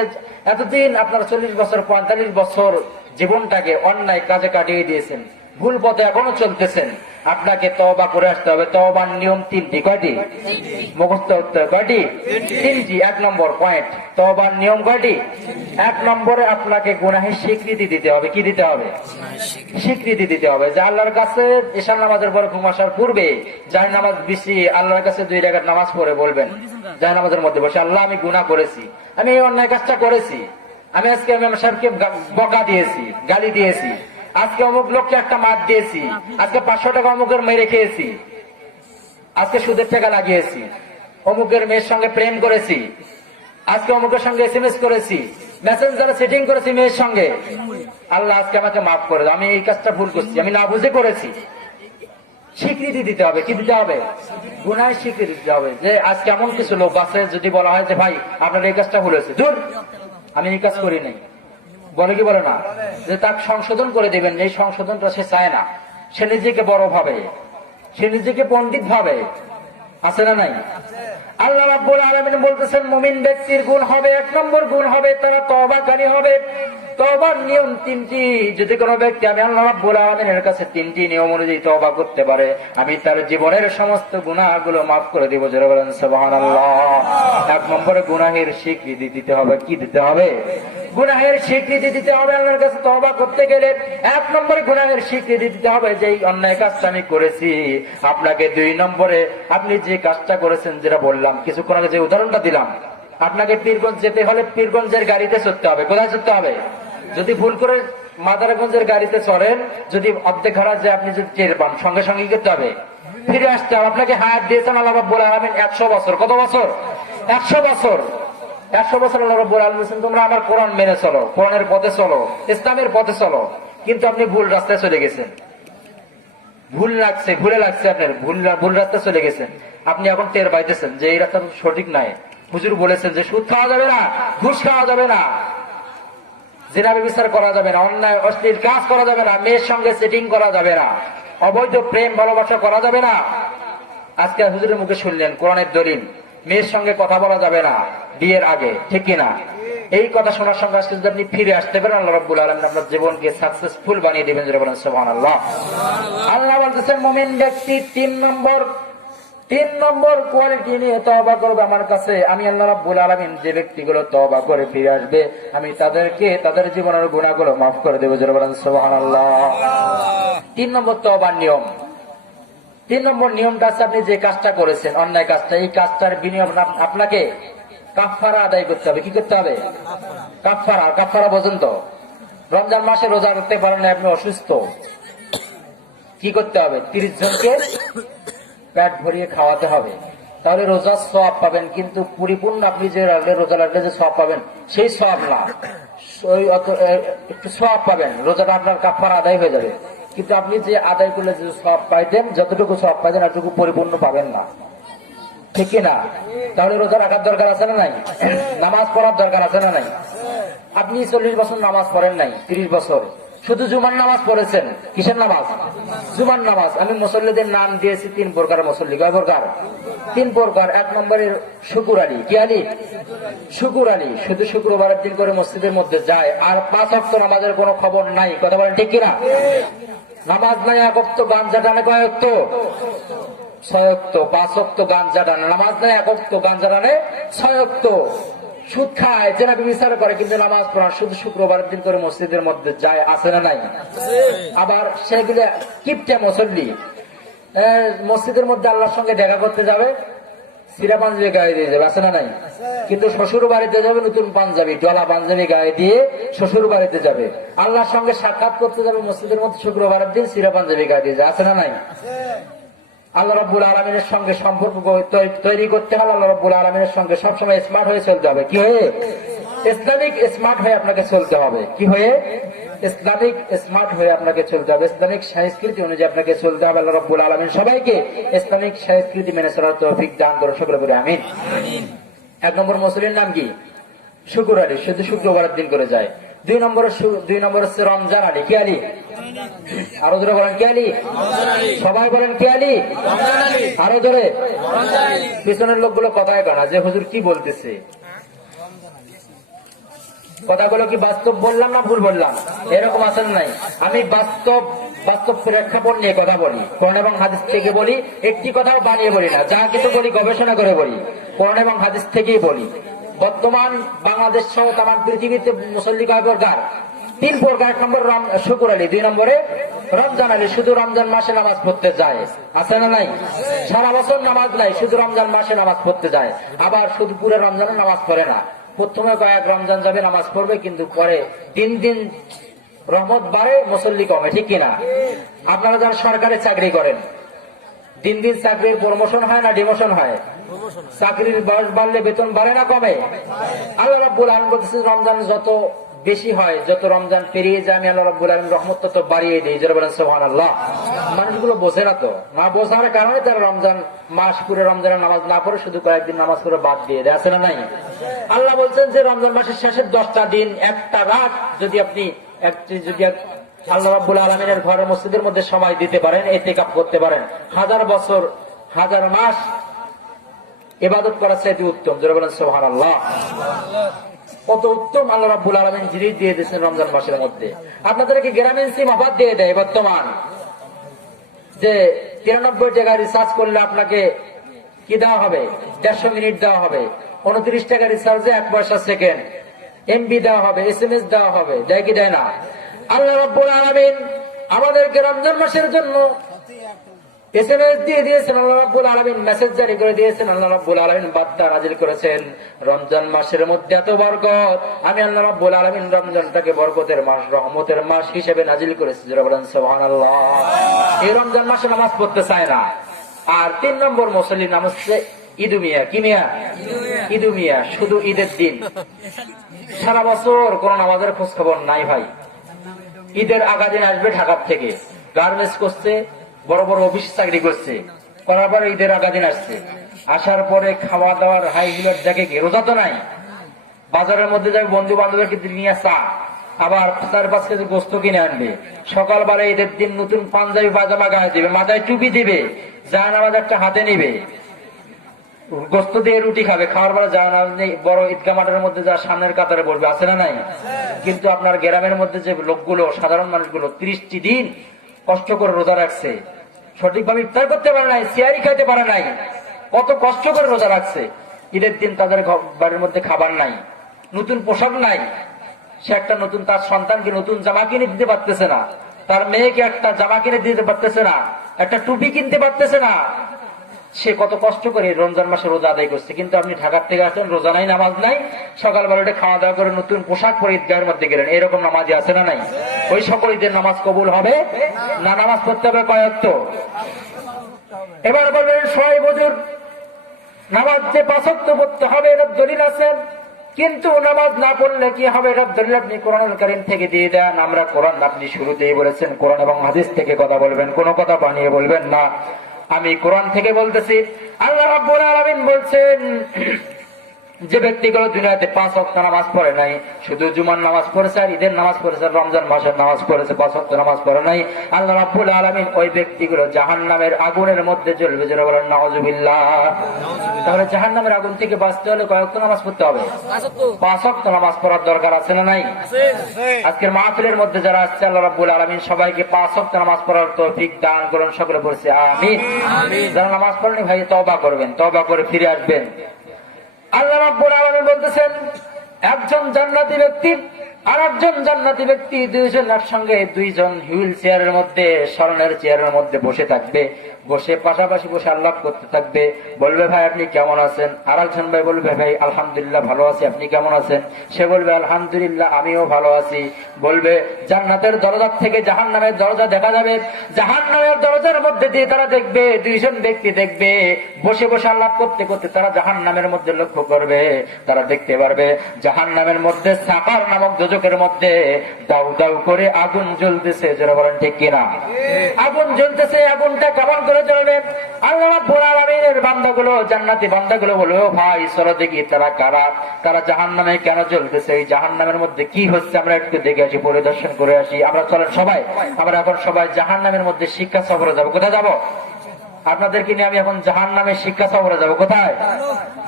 এতদিন আপনার 40 বছর 45 বছর জীবনটাকে অন্যায় কাজে কাটিয়ে দিয়েছেন, ভুল পথে এখনো চলতেছেন, আপনাকে তওবা করে আসতে হবে। তওবার নিয়ম 3টি, কয়টি মুখস্থ করতে হবে? কয়টি? 3টি। 1 নম্বর পয়েন্ট, তওবার নিয়ম কয়টি? 1 নম্বরে আপনাকে গুনাহের স্বীকৃতি দিতে হবে। কি দিতে হবে? স্বীকৃতি দিতে হবে। যে আল্লাহর কাছে ঈশার নামাজের পরে ঘুম আসার পূর্বে জায় নামাজ বিছিয়ে আল্লাহর কাছে 2 রাকাত নামাজ পড়ে বলবেন, জায় নামাজের মধ্যে বসে, আল্লাহ আমি গুনাহ করেছি, আমি এই অন্যায় কাজটা করেছি, আমি আজকে ইমাম সাহেবকে বকা দিয়েছি, গালি দিয়েছি, আজকে অমুক লোককে একটা মার দিয়েছি, আজকে 500 টাকা অমুকের মেরে খেয়েছি, আজকে সুদের টাকা লাগিয়েছি, অমুকের মেয়ের সঙ্গে প্রেম করেছি, আজকে অমুকের সঙ্গে SMS করেছি, মেসেঞ্জারে সেটিং করেছি মেয়ের সঙ্গে, আল্লাহ আজকে আমাকে মাফ করে দাও, আমি এই কাজটা ভুল করছি, আমি না বুঝে করেছি। স্বীকৃতি দিতে হবে। কি দিতে হবে? গুনাহের স্বীকৃতি দিতে হবে। যে আজকে এমন কিছু লোক আছে, যদি বলা হয় যে ভাই আপনার এই কাজটা ভুল হয়েছে, দূর আমি এই কাজ করি নাই, বলে কি বলে না, যে তাকে সংশোধন করে দিবেন, এই সংশোধনটা সে চায় না, সে নিজেকে বড় ভাবে, সে নিজেকে পণ্ডিত ভাবে, আছে না নাই? আল্লাহ রাব্বুল আলামিন বলতেছেন মুমিন ব্যক্তির গুণ হবে, 1 নম্বর গুণ হবে তারা তওবাকারী হবে। তওবার নিয়ম 3টি। যদি কোনো ব্যক্তি আমি আল্লাহ রাব্বুল আলামিনের কাছে 3টি নিয়ম অনুযায়ী তওবা করতে পারে, আমি তার জীবনের সমস্ত গুনাহগুলো মাফ করে দেব। যারা বলেন সুবহানাল্লাহ। 1 নম্বরে গুনাহের স্বীকৃতি দিতে হবে। কি দিতে হবে? গুনাহের স্বীকৃতি দিতে হবে। আল্লাহর কাছে তওবা করতে গেলে 1 নম্বরে গুনাহের স্বীকৃতি দিতে হবে যে এই অন্যায় কাজটা আমি করেছি। আপনাকে 2 নম্বরে আপনি যে কাজটা করেছেন, যেটা বললাম কিছুক্ষণ আগে, যে উদাহরণটা দিলাম, আপনাকে পীরগঞ্জ যেতে হলে পীরগঞ্জের গাড়িতে চড়তে হবে। কোথায় চড়তে হবে? যদি ভুল করে মাদারগঞ্জের গাড়িতে চড়েন, যদি অর্ধেক ঘাড়া যে আপনি যদি টের পান, সঙ্গে সঙ্গে করতে হবে, ফিরে আসতে হবে। আপনাকে হায়াত দিয়েছেন আল্লাহ রাব্বুল আলামিন 100 বছর। কত বছর? 100 বছর। 100 বছর আল্লাহ রাব্বুল আলামিন বলেছেন তোমরা আমার কোরআন মেনে চলো, কোরআনের পথে চলো, ইসলামের পথে চলো। কিন্তু আপনি ভুল রাস্তায় চলে গেছেন, ভুলে লাগছে আপনার, ভুল রাস্তায় চলে গেছেন। আপনি এখন টের পাইতেছেন যে এই রাস্তা সঠিক নাই। হুজুর বলেছেন যে সুদ খাওয়া যাবে না, ঘুষ খাওয়া যাবে না, জিনা ব্যভিচার করা যাবে না, অন্যায় অশ্লীল কাজ করা যাবে না, মেয়ের সঙ্গে সেটিং করা যাবে না, অবৈধ প্রেম ভালোবাসা করা যাবে না। আজকে হুজুরের মুখে শুনলেন কোরআনের দলিল, মেয়ের সঙ্গে কথা বলা যাবে না বিয়ের আগে, ঠিক কিনা? এই কথা শোনার সঙ্গে আজকে যদি আপনি ফিরে আসতে পারেন, আল্লাহ রাব্বুল আলামিন আপনার জীবনকে সাকসেসফুল বানিয়ে দিবেন। যারা বলেন সুবহানাল্লাহ। আল্লাহ বলতেছেন মুমিন ব্যক্তি 3 নম্বর কোয়ালিটি নিয়ে তওবা করবে আমার কাছে, আমি আল্লাহ রাব্বুল আলামিন যে ব্যক্তিগুলো তওবা করে ফিরে আসবে, আমি তাদেরকে তাদের জীবনের গুনাহগুলো মাফ করে দেব। যারা বলেন সুবহানাল্লাহ। 3 নম্বর তওবার নিয়ম। 3 নম্বর নিয়মটা আছে, আপনি যে কাজটা করেছেন অন্যায় কাজটা, এই কাজটার বিনিময়ে আপনাকে কাফারা আদায় করতে হবে। কি করতে হবে? কাফারা বোঝেন তো? রমজান মাসে রোজা করতে পারেন না, আপনি অসুস্থ, কি করতে হবে? 30 জনকে পেট ভরিয়ে খাওয়াতে হবে, তাহলে রোজার সওয়াব পাবেন। কিন্তু পরিপূর্ণ আপনি যে রোজা রাখলে যে সওয়াব পাবেন, সেই সওয়াব না, একটু সওয়াব পাবেন, রোজাটা আপনার কাফারা আদায় হয়ে যাবে। কিন্তু আপনি যে আদায় করলে যে সওয়াব পাইতেন, যতটুকু সওয়াব পাইতেন এতটুকু পরিপূর্ণ পাবেন না, ঠিক না? তাহলে রোজা রাখার দরকার আছে না নাই? নামাজ পড়ার দরকার আছে না নাই? আপনি 40 বছর নামাজ পড়েন নাই, 30 বছর শুধু জুমার নামাজ পড়েছেন। কিসের নামাজ? জুমার নামাজ। আমি মুসল্লিদের নাম দিয়েছি 3 প্রকার মুসল্লি। কয় প্রকার? 3 প্রকার। 1 নম্বরে শুকুর আলী। কি আলী? শুকুর আলী। শুধু শুক্রবারের দিন করে মসজিদের মধ্যে যায়, আর 5 ওয়াক্ত নামাজের কোনো খবর নাই। কথা বলেন ঠিক কিনা? নামাজ নাই, 1 ওয়াক্ত গাঞ্জা টানে, কয় ওয়াক্ত? 6 ওয়াক্ত। 5 ওয়াক্ত গাঞ্জা টানে, নামাজ নাই, 1 ওয়াক্ত গাঞ্জা টানে, 6 ওয়াক্ত। সুদ খায়, জেনা ব্যভিচার করে, কিন্তু নামাজ পড়া শুধু শুক্রবারের দিন করে মসজিদের মধ্যে যায়, আছে না নাই? আবার সেগুলো কিপটে মুসল্লি, মসজিদের মধ্যে আল্লাহর সঙ্গে দেখা করতে যাবে, সিরা পাঞ্জাবি গায়ে দিয়ে যাবে, আছে না নাই? কিন্তু শ্বশুর বাড়িতে যাবে নতুন পাঞ্জাবি, ডলা পাঞ্জাবি গায়ে দিয়ে শ্বশুর বাড়িতে যাবে। আল্লাহর সঙ্গে সাক্ষাৎ করতে যাবে মসজিদের মধ্যে শুক্রবারের দিন, সিরা পাঞ্জাবি গায়ে দিয়ে যাবে, আছে না নাই? আল্লাহ রাব্বুল আলামিনের সঙ্গে সম্পর্ক তৈরি করতে হলে আল্লাহ রাব্বুল আলামিনের সঙ্গে সবসময় স্মার্ট হয়ে চলতে হবে। কি হয়ে? ইসলামিক স্মার্ট হয়ে আপনাকে চলতে হবে। কি হয়ে? ইসলামিক স্মার্ট হয়ে আপনাকে চলতে হবে, ইসলামিক সংস্কৃতি অনুযায়ী আপনাকে চলতে হবে। আল্লাহ রাব্বুল আলামিন সবাইকে ইসলামিক সংস্কৃতি মেনে চলার তৌফিক দান করুন, সকলে বলে আমিন। 1 নম্বর মুসলিমের নাম কি? শুকুর আলী, শুধু শুক্রবারের দিন করে যায়। 2 নম্বর হচ্ছে রমজান আলী। কি আলী? আরো জোরে বলেন, কি আলী? সবাই বলেন, কি আলী? আরো জোরে। পিছনের লোকগুলো কথাই কানা যে হুজুর কি বলতেছে, কথাগুলো কি বাস্তব বললাম না ভুল বললাম? এরকম আছেন নাই? আমি বাস্তব প্রেক্ষাপট নিয়ে কথা বলি, কোরআন এবং হাদিস থেকে বলি, একটি কথাও বানিয়ে বলি না। যা কিছু বলি গবেষণা করে বলি, কোরআন এবং হাদিস থেকেই বলি। বর্তমান বাংলাদেশ সহ তাম পৃথিবীতে মুসল্লি কয় প্রকার? 3 প্রকার। 1 নম্বর শুকুর আলী, 2 নম্বরে রমজান আলী। শুধু রমজান মাসে নামাজ পড়তে যায়, আছে না নাই? সারা বছর নামাজ নাই, শুধু রমজান মাসে নামাজ পড়তে যায়। আবার শুধু পুরো রমজানে নামাজ পড়ে না। প্রথমে কয়েক রমজান যাবে নামাজ পড়বে, কিন্তু পরে দিন দিন রহমত বাড়ে, মুসল্লি কমে, ঠিক কিনা? আপনারা যারা সরকারি চাকরি করেন, দিন দিন চাকরির প্রমোশন হয় না ডিমোশন হয়? চাকরির বয়স বাড়লে বেতন বাড়ে না কমে? আল্লাহ রাব্বুল আলামিন বলতেছেন রমজান যত বেশি হয়, যত রমজান পেরিয়ে যায়, আমি আল্লাহ রাব্বুল আলামিন রহমত তত বাড়িয়ে দিই। যারা বলেন সুবহানাল্লাহ। মানুষগুলো বোঝে না তো, না বোঝার কারণে তারা রমজান মাস পুরো রমজানের নামাজ না পড়ে শুধু কয়েকদিন নামাজ পড়ে বাদ দিয়ে দেয়, আছে না নাই? আল্লাহ বলছেন যে রমজান মাসের শেষের 10টা দিন, একটা রাত যদি আপনি আল্লাহ রাব্বুল আলামিনের ঘরে মসজিদের মধ্যে সময় দিতে পারেন, ইতিকাফ করতে পারেন, 1000 বছর 1000 মাস ইবাদত করার চাইতে উত্তম। যারা বলেন সুবহানাল্লাহ। কত উত্তম আল্লাহ রাব্বুল আলামিন জিনিস দিয়ে দিয়েছেন রমজান মাসের মধ্যে। আপনাদেরকে গ্রামীণ সিম অফার দিয়ে দেয় বর্তমান, যে 93 টাকা রিচার্জ করলে আপনাকে কি দেওয়া হবে? 150 মিনিট দেওয়া হবে। 29 টাকা রিচার্জে 1 পয়সা সেকেন্ড এমবি দেওয়া হবে, SMS দেওয়া হবে। দেয় কি দেয় না? আল্লাহ রাব্বুল আলামিন আমাদেরকে রমজান মাসের জন্য SMS দিয়ে দিয়েছেন, আল্লাহ রাব্বুল আলামিন মেসেজ জারি করে দিয়েছেন, আল্লাহ রাব্বুল আলামিন বার্তা নাজিল করেছেন। রমজান মাসের মধ্যে এত বরকত, আমি আল্লাহ রাব্বুল আলামিন রমজানটাকে বরকতের মাস, রহমতের মাস হিসেবে নাজিল করেছি। যারা বলেন সুবহানাল্লাহ। এই রমজান মাসে নামাজ পড়তে চায় না। আর 3 নম্বর মুসল্লির নাম হচ্ছে ঈদু মিয়া। কি মিয়া? ঈদু মিয়া। শুধু ঈদের দিন, সারা বছর কোন নামাজের খোঁজ খবর নাই ভাই। ঈদের আগা দিন আসবে ঢাকার থেকে, গার্মেন্টস করছে, বড় বড় অফিস চাকরি করছে, করার পরে ঈদের আগা দিন আসছে, আসার পরে খাওয়া দাওয়ার হাই হুলার দেখে কি রোজা তো নাই, বাজারের মধ্যে যাবে বন্ধু বান্ধবের কিন্তু নিয়ে চা, আবার 4-5 কেজি গোস্ত কিনে আনবে। সকালবেলা ঈদের দিন নতুন পাঞ্জাবি পাজামা গায়ে দিবে, মাথায় টুপি দিবে, জানামাজ একটা হাতে নিবে, গোস্ত দিয়ে রুটি খাবে, খাওয়ার পরে জানামাজ নেই, বড় ঈদগাহ মাঠের মধ্যে যা সামনের কাতারে বলবে, আছে না নাই? কিন্তু আপনার গ্রামের মধ্যে যে লোকগুলো, সাধারণ মানুষগুলো 30টি দিন কষ্ট করে রোজা রাখছে, সঠিকভাবে ইফতার করতে পারে নাই, সিয়ারি খাইতে পারে নাই, কত কষ্ট করে রোজা রাখছে। ঈদের দিন তাদের বাড়ির মধ্যে খাবার নাই, নতুন পোশাক নাই, সে একটা নতুন, তার সন্তানকে নতুন জামা কিনে দিতে পারতেছে না, তার মেয়েকে একটা জামা কিনে দিতে পারতেছে না, একটা টুপি কিনতে পারতেছে না। সে কত কষ্ট করে রমজান মাসে রোজা আদায় করছে। কিন্তু আপনি ঢাকার থেকে আসেন, রোজা নাই, নামাজ নাই, সকালবেলাটা খাওয়া দাওয়া করে নতুন পোশাক পরে ঈদগাহের মধ্যে গেলেন, এরকম নামাজি আছে না নাই? ওই সকল ঈদের নামাজ কবুল হবে না? নামাজ পড়তে হবে কয়েকত। এবার বলবেন সবাই বুঝুন, নামাজ যে 5 ওয়াক্ত পড়তে হবে এর দলিল আছে, কিন্তু নামাজ না পড়লে কি হবে এর দলিল আপনি কোরআনুল কারীম থেকে দিয়ে দেন। আমরা কোরআন, আপনি শুরুতেই বলেছেন কোরআন এবং হাদিস থেকে কথা বলবেন, কোনো কথা বানিয়ে বলবেন না। আমি কোরআন থেকে বলতেছি, আল্লাহ রাব্বুল আলামিন বলছেন যে ব্যক্তিগুলো দুনিয়াতে 5 ওয়াক্ত নামাজ পড়ে নাই, শুধু জুমার নামাজ পড়েছে আর ঈদের নামাজ পড়েছে, রমজান মাসের নামাজ পড়েছে, 5 ওয়াক্ত নামাজ পড়ে নাই, আল্লাহ রাব্বুল আলামিন ওই ব্যক্তিগুলো জাহান্নামের আগুনের মধ্যে জ্বলবে। যারা বলেন নাউযুবিল্লাহ। তাহলে জাহান্নামের আগুন থেকে বাঁচতে হলে কয় ওয়াক্ত নামাজ পড়তে হবে? 5 ওয়াক্ত নামাজ পড়ার দরকার আছে না নাই? আজকের মাহফিলের মধ্যে যারা আসছে, আল্লাহ রাব্বুল আলামিন সবাইকে 5 ওয়াক্ত নামাজ পড়ার তৌফিক দান করুন। সকলে বলছে আমিন। যারা নামাজ পড়েনি ভাই তওবা করবেন, তওবা করে ফিরে আসবেন। আল্লাহ রাব্বুল আলামিন বলতেছেন, একজন জান্নাতি ব্যক্তি আর একজন জান্নাতি ব্যক্তি, দুইজন একসঙ্গে, দুইজন হুইল চেয়ারের মধ্যে, স্বর্ণের চেয়ারের মধ্যে বসে থাকবে, বসে পাশাপাশি বসে আল্লাহ করতে থাকবে। বলবে ভাই আপনি কেমন আছেন? আর একজন ভাই বলবে ভাই আলহামদুলিল্লাহ ভালো আছি, আপনি কেমন আছেন? সে বলবে আলহামদুলিল্লাহ আমিও ভালো আছি। বলবে জান্নাতের দরজার থেকে জাহান্নামের দরজা দেখা যাবে, জাহান্নামের দরজার মধ্যে দিয়ে তারা দেখবে, দুইজন ব্যক্তি দেখবে বসে বসে আল্লাহ করতে করতে তারা জাহান্নামের মধ্যে লক্ষ্য করবে, তারা দেখতে পারবে জাহান্নামের মধ্যে সাকার নামক দোজখের মধ্যে দাউ দাউ করে আগুন জ্বলতেছে, যারা বলেন ঠিক কিনা? আগুন জ্বলতেছে, আগুনটা কেমন করে জ্বলবে? আল্লাহ রাব্বুল আলামিনের বান্দাগুলো, জান্নাতি বান্দাগুলো বলে, ও ভাই চলো দেখি তারা কারা, তারা জাহান্নামে কেন জ্বলতেছে, এই জাহান্নামের মধ্যে কি হচ্ছে আমরা একটু দেখে আসি, পরিদর্শন করে আসি। আমরা চলেন সবাই, আমরা এখন সবাই জাহান্নামের মধ্যে শিক্ষা সফরে যাবো। কোথায় যাবো? আপনাদেরকে নিয়ে আমি এখন জাহান্নামের শিক্ষা সফরে যাবো। কোথায়?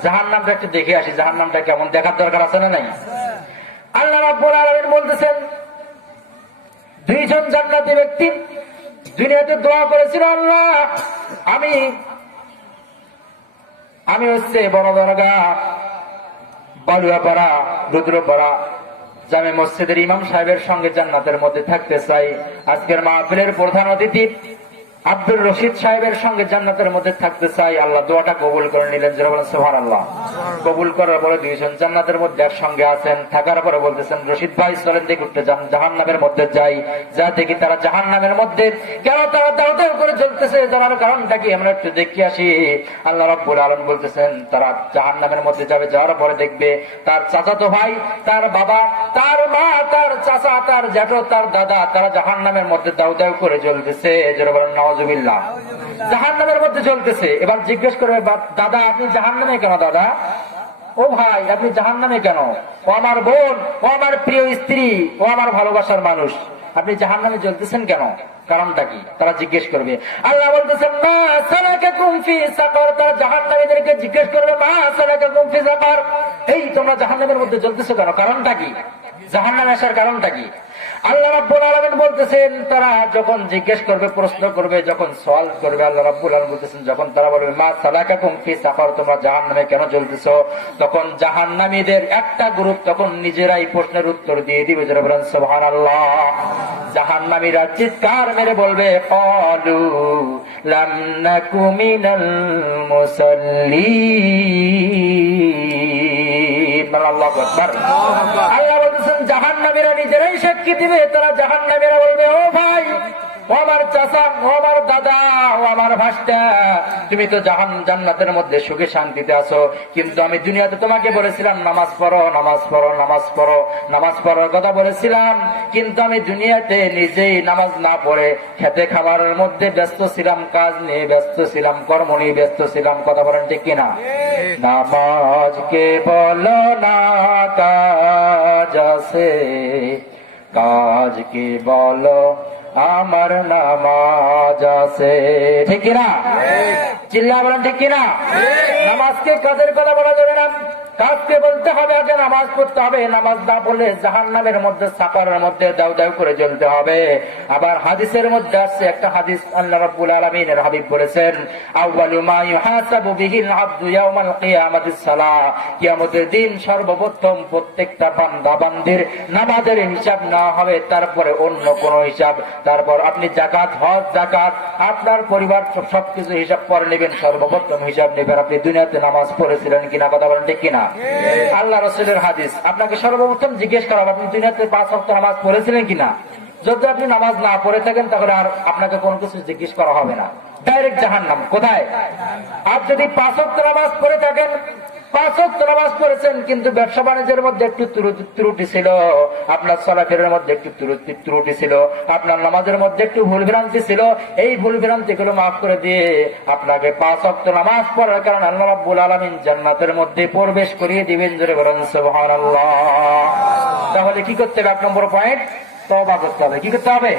জাহান্নামটা একটু দেখে আসি, জাহান্নামটা কেমন, দেখার দরকার আছে না নাই? আল্লাহ রাব্বুল আলামিন বলতেছেন, দুইজন জান্নাতি ব্যক্তি দুনিয়াতে দোয়া করেছিল, আল্লাহ আমি হচ্ছে বড় দরগা বালুয়াপাড়া রুদ্রপাড়া জামে মসজিদের ইমাম সাহেবের সঙ্গে জান্নাতের মধ্যে থাকতে চাই। আজকের মাহফিলের প্রধান অতিথি আব্দুর রশিদ সাহেবের সঙ্গে জান্নাতের মধ্যে থাকতে চাই। আল্লাহ দোয়াটা কবুল করে নিলেন, যারা বলেন সুবহানাল্লাহ। কবুল করার পরে দুইজন জান্নাতের মধ্যে একসঙ্গে আছেন, থাকার পরে বলতেছেন, রশিদ ভাই চলেন দেখে উঠতে জাহান্নামের মধ্যে যাই, যা দেখি তারা জাহান্নামের মধ্যে কেন তারা দাউ দাউ করে জ্বলতেছে, জানার কারণটা কি আমরা একটু দেখে আসি। আল্লাহ রাব্বুল আলামিন বলতেছেন, তারা জাহান্নামের মধ্যে যাবে, যাওয়ার পরে দেখবে তার চাচাতো ভাই, তার বাবা, তার মা, তার চাচা, তার জ্যাঠো, তার দাদা, তারা জাহান্নামের মধ্যে দাউ দাউ করে জ্বলতেছে, যারা বলেন নাউজুবিল্লাহ। জাহান্নামের মধ্যে জ্বলতেছে। এবার জিজ্ঞেস করবে, দাদা আপনি জাহান্নামে কেন? দাদা, ও ভাই আপনি জাহান্নামে কেন? ও আমার বোন, ও আমার প্রিয় স্ত্রী, ও আমার ভালোবাসার মানুষ, আপনি জাহান্নামে জ্বলতেছেন কেন? কারণটা কি? তারা জিজ্ঞেস করবে। আল্লাহ বলতেছেন, মা সালাকাকুম ফি সাকার। তারা জাহান্নামীদেরকে জিজ্ঞেস করবে, মা সালাকাকুম ফি সাকার, এই তোমরা জাহান্নামের মধ্যে জ্বলতেছো কেন? কারণটা কি? জাহান্নামে আসার কারণটা কি? আল্লাহ রাব্বুল আলামিন বলতেছেন, তারা যখন জিজ্ঞেস করবে, প্রশ্ন করবে, যখন সওয়াল করবে, আল্লাহ রাব্বুল আলামিন বলতেছেন, যখন তারা বলবে, মা সালাকাকুম ফি সাকার, তোমরা জাহান্নামে কেন জ্বলতেছো, তখন জাহান্নামীদের একটা গ্রুপ তখন নিজেরাই প্রশ্নের উত্তর দিয়ে দিবে, যারা বলেন সুবহানাল্লাহ। জাহান্নামীরা চিৎকার মেরে বলবে, ক্বালু লাম নাকু মিনাল মুসাল্লিন। আল্লাহু আকবার। আল্লাহ বলতেছেন, জাহান্নামীরা নিজেরাই সাক্ষী দিবে। তারা জাহান্নামীরা বলবে, ও ভাই, ও আমার চাচা, ও আমার দাদা, ও আমার ভাস্তা, তুমি তো জান্নাতের মধ্যে সুখে শান্তিতে আছো, কিন্তু আমি দুনিয়াতে তোমাকে বলেছিলাম নামাজ পড়ো, নামাজ পড়ো, নামাজ পড়ো, নামাজ পড়ার কথা বলেছিলাম, কিন্তু আমি দুনিয়াতে নিজেই নামাজ না পড়ে খেতে খাবারের মধ্যে ব্যস্ত ছিলাম, কাজ নিয়ে ব্যস্ত ছিলাম, কর্ম নিয়ে ব্যস্ত ছিলাম। কথা বলেন ঠিক কিনা? নামাজ কে বলো না কাজ আছে, কাজ কি বলো আমার নামাজ আছে। ঠিক কিনা? চিল্লা বলেন ঠিক কিনা? নামাজকে কাজের কথা বলা যাবে না, কাজকে বলতে হবে, আগে নামাজ পড়তে হবে। নামাজ না পড়লে জাহান্নামের মধ্যে, সাকারের মধ্যে দাউ দাউ করে জ্বলতে হবে। আবার হাদিসের মধ্যে আসছে একটা হাদিস, আল্লাহ রাব্বুল আলামিনের হাবিব বলেছেন, আউয়ালু মা ইউহাসাবু বিহিল আবদু ইয়াউমাল কিয়ামাতিস সালাহ। কিয়ামতের দিন সর্বপ্রথম প্রত্যেকটা বান্দা বান্দির নামাজের হিসাব না হবে, তারপরে অন্য কোন হিসাব, তারপর আপনি যাকাত, হজ, যাকাত, আপনার পরিবার সবকিছু হিসাব পরে নেবেন, সর্বপ্রথম হিসাব নেবেন আপনি দুনিয়াতে নামাজ পড়েছিলেন কিনা। কথা বলেন ঠিক কিনা? আল্লাহ রাসূলের হাদিস, আপনাকে সর্বপ্রথম জিজ্ঞেস করা হবে, আপনি দুনিয়াতে 5 ওয়াক্ত নামাজ পড়েছিলেন কিনা। যদি আপনি নামাজ না পড়ে থাকেন, তাহলে আর আপনাকে কোনো কিছু জিজ্ঞেস করা হবে না, ডাইরেক্ট জাহান্নাম। কোথায়? আর যদি 5 ওয়াক্ত নামাজ পড়ে থাকেন, 5 ওয়াক্ত নামাজ পড়েছেন, কিন্তু ব্যবসা বাণিজ্যের মধ্যে একটু ত্রুটি ছিল, আপনার চলাফেরার মধ্যে একটু ত্রুটি ছিল, আপনার নামাজের মধ্যে একটু ভুল ভ্রান্তি ছিল, এই ভুল ভ্রান্তি গুলো মাফ করে দিয়ে আপনাকে 5 ওয়াক্ত নামাজ পড়ার কারণে আল্লাহ রাব্বুল আলামিন জান্নাতের মধ্যে প্রবেশ করিয়ে দিবেন, জোরে বলেন সুবহানাল্লাহ। তাহলে কি করতে হবে? 1 নম্বর পয়েন্ট, তওবা করতে হবে। কি করতে হবে?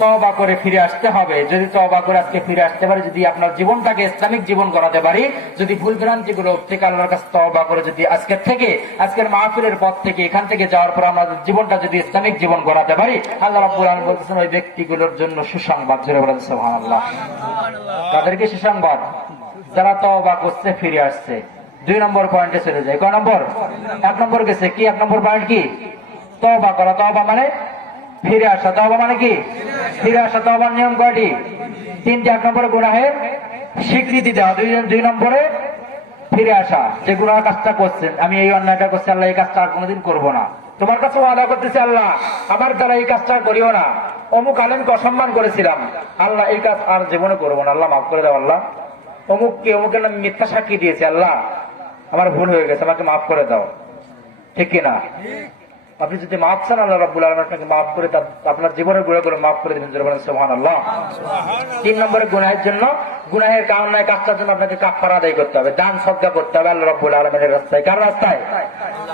তওবা করে ফিরে আসতে হবে। যদি তওবা করে আজকে ফিরে আসতে পারি, যদি আপনার জীবনটাকে ইসলামিক জীবন করাতে পারি, যদি ভুল ভ্রান্তি গুলো থেকে আল্লাহর কাছে তওবা করে, যদি আজকের থেকে, আজকের মাহফিলের পথ থেকে, এখান থেকে যাওয়ার পর আমাদের জীবনটা যদি ইসলামিক জীবন করাতে পারি, আল্লাহ রাব্বুল আলামিন বলতেছেন, ওই ব্যক্তিগুলোর জন্য সুসংবাদ। জোরে বলেন সুবহানাল্লাহ। তাদেরকে সুসংবাদ, যারা তওবা করছে, ফিরে আসছে। 2 নম্বর পয়েন্টে চলে যায়। কয় নম্বর? 1 নম্বর গেছে। কি 1 নম্বর পয়েন্ট? কি? তওবা করা। তওবা মানে ফিরে আসা। তওবা মানে কি? ফিরে আসা। তওবার নিয়ম কয়টি? 3টি। 1 নম্বরে গুনাহের স্বীকৃতি দেওয়া, 2 নম্বরে ফিরে আসা। যে গুনাহ কাজটা করছেন, আমি এই অন্যায়টা করছি, আল্লাহ এই কাজটা আর কোনোদিন করবো না। তোমার কাছে ওয়াদা করতেছি, আল্লাহ আমার দ্বারা এই কাজটা করিও না। অমুক আলেমকে অসম্মান করেছিলাম, আল্লাহ এই কাজ আর জীবনে করবো না, আল্লাহ মাফ করে দাও। আল্লাহ অমুককে, অমুকের নামে মিথ্যা সাক্ষী দিয়েছে, আল্লাহ আমার ভুল হয়ে গেছে, আমাকে মাফ করে দাও। ঠিক কিনা? আপনি যদি মাফ চান আল্লাহ রাব্বুল আলামিন আপনাকে মাফ করে আপনার জীবনের গুনাহগুলো মাফ করে দিবেন। জোরে বলেন সুবহানাল্লাহ। 3 নম্বরে গুনাহের জন্য, গুনাহের কারণে কাজটার জন্য আপনাকে কাফারা আদায় করতে হবে, দান সদকা করতে হবে আল্লাহ রাব্বুল আলামিনের রাস্তায়। কার রাস্তায়?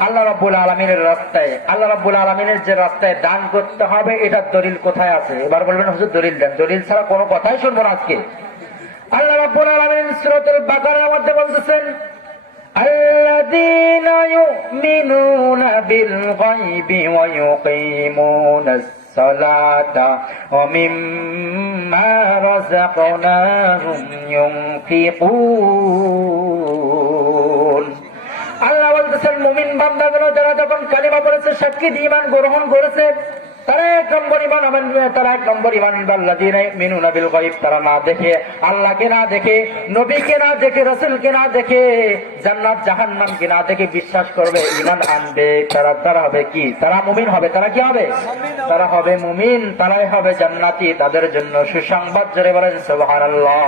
আল্লাহ রাব্বুল আলামিনের রাস্তায়। আল্লাহ রাব্বুল আলামিনের যে রাস্তায় দান করতে হবে, এটার দলিল কোথায় আছে? এবার বলবেন হুজুর দলিল দেন। দলিল ছাড়া কোনো কথাই শুনবো না আজকে। আল্লাহ রাব্বুল আলামিন সূরাতুল বাকারার মধ্যে বলতেছেন, الذين يؤمنون بالغيب ويقيمون الصلاة ومما رزقناهم ينفقون। আল্লাহ বলতেছেন মুমিন বান্দাগুলো যারা যখন কালিমা পড়েছে, সাক্ষী দিয়ে ঈমান গ্রহণ করেছে, তারা 1 নম্বর ঈমান আনবে। তারা 1 নম্বর ঈমান আল্লাযীনা ইউমিনুনা বিল গায়ব, তারা না দেখে, আল্লাহকে না দেখে, নবীকে না দেখে, রাসূলকে না দেখে, জান্নাত জাহান্নামকে না দেখে বিশ্বাস করবে, ঈমান আনবে। তারা হবে কি? তারা মুমিন হবে। তারা কি হবে? তারা হবে মুমিন, তারাই হবে জান্নাতি। তাদের জন্য সুসংবাদ। জোরে বলেন সুবহানাল্লাহ।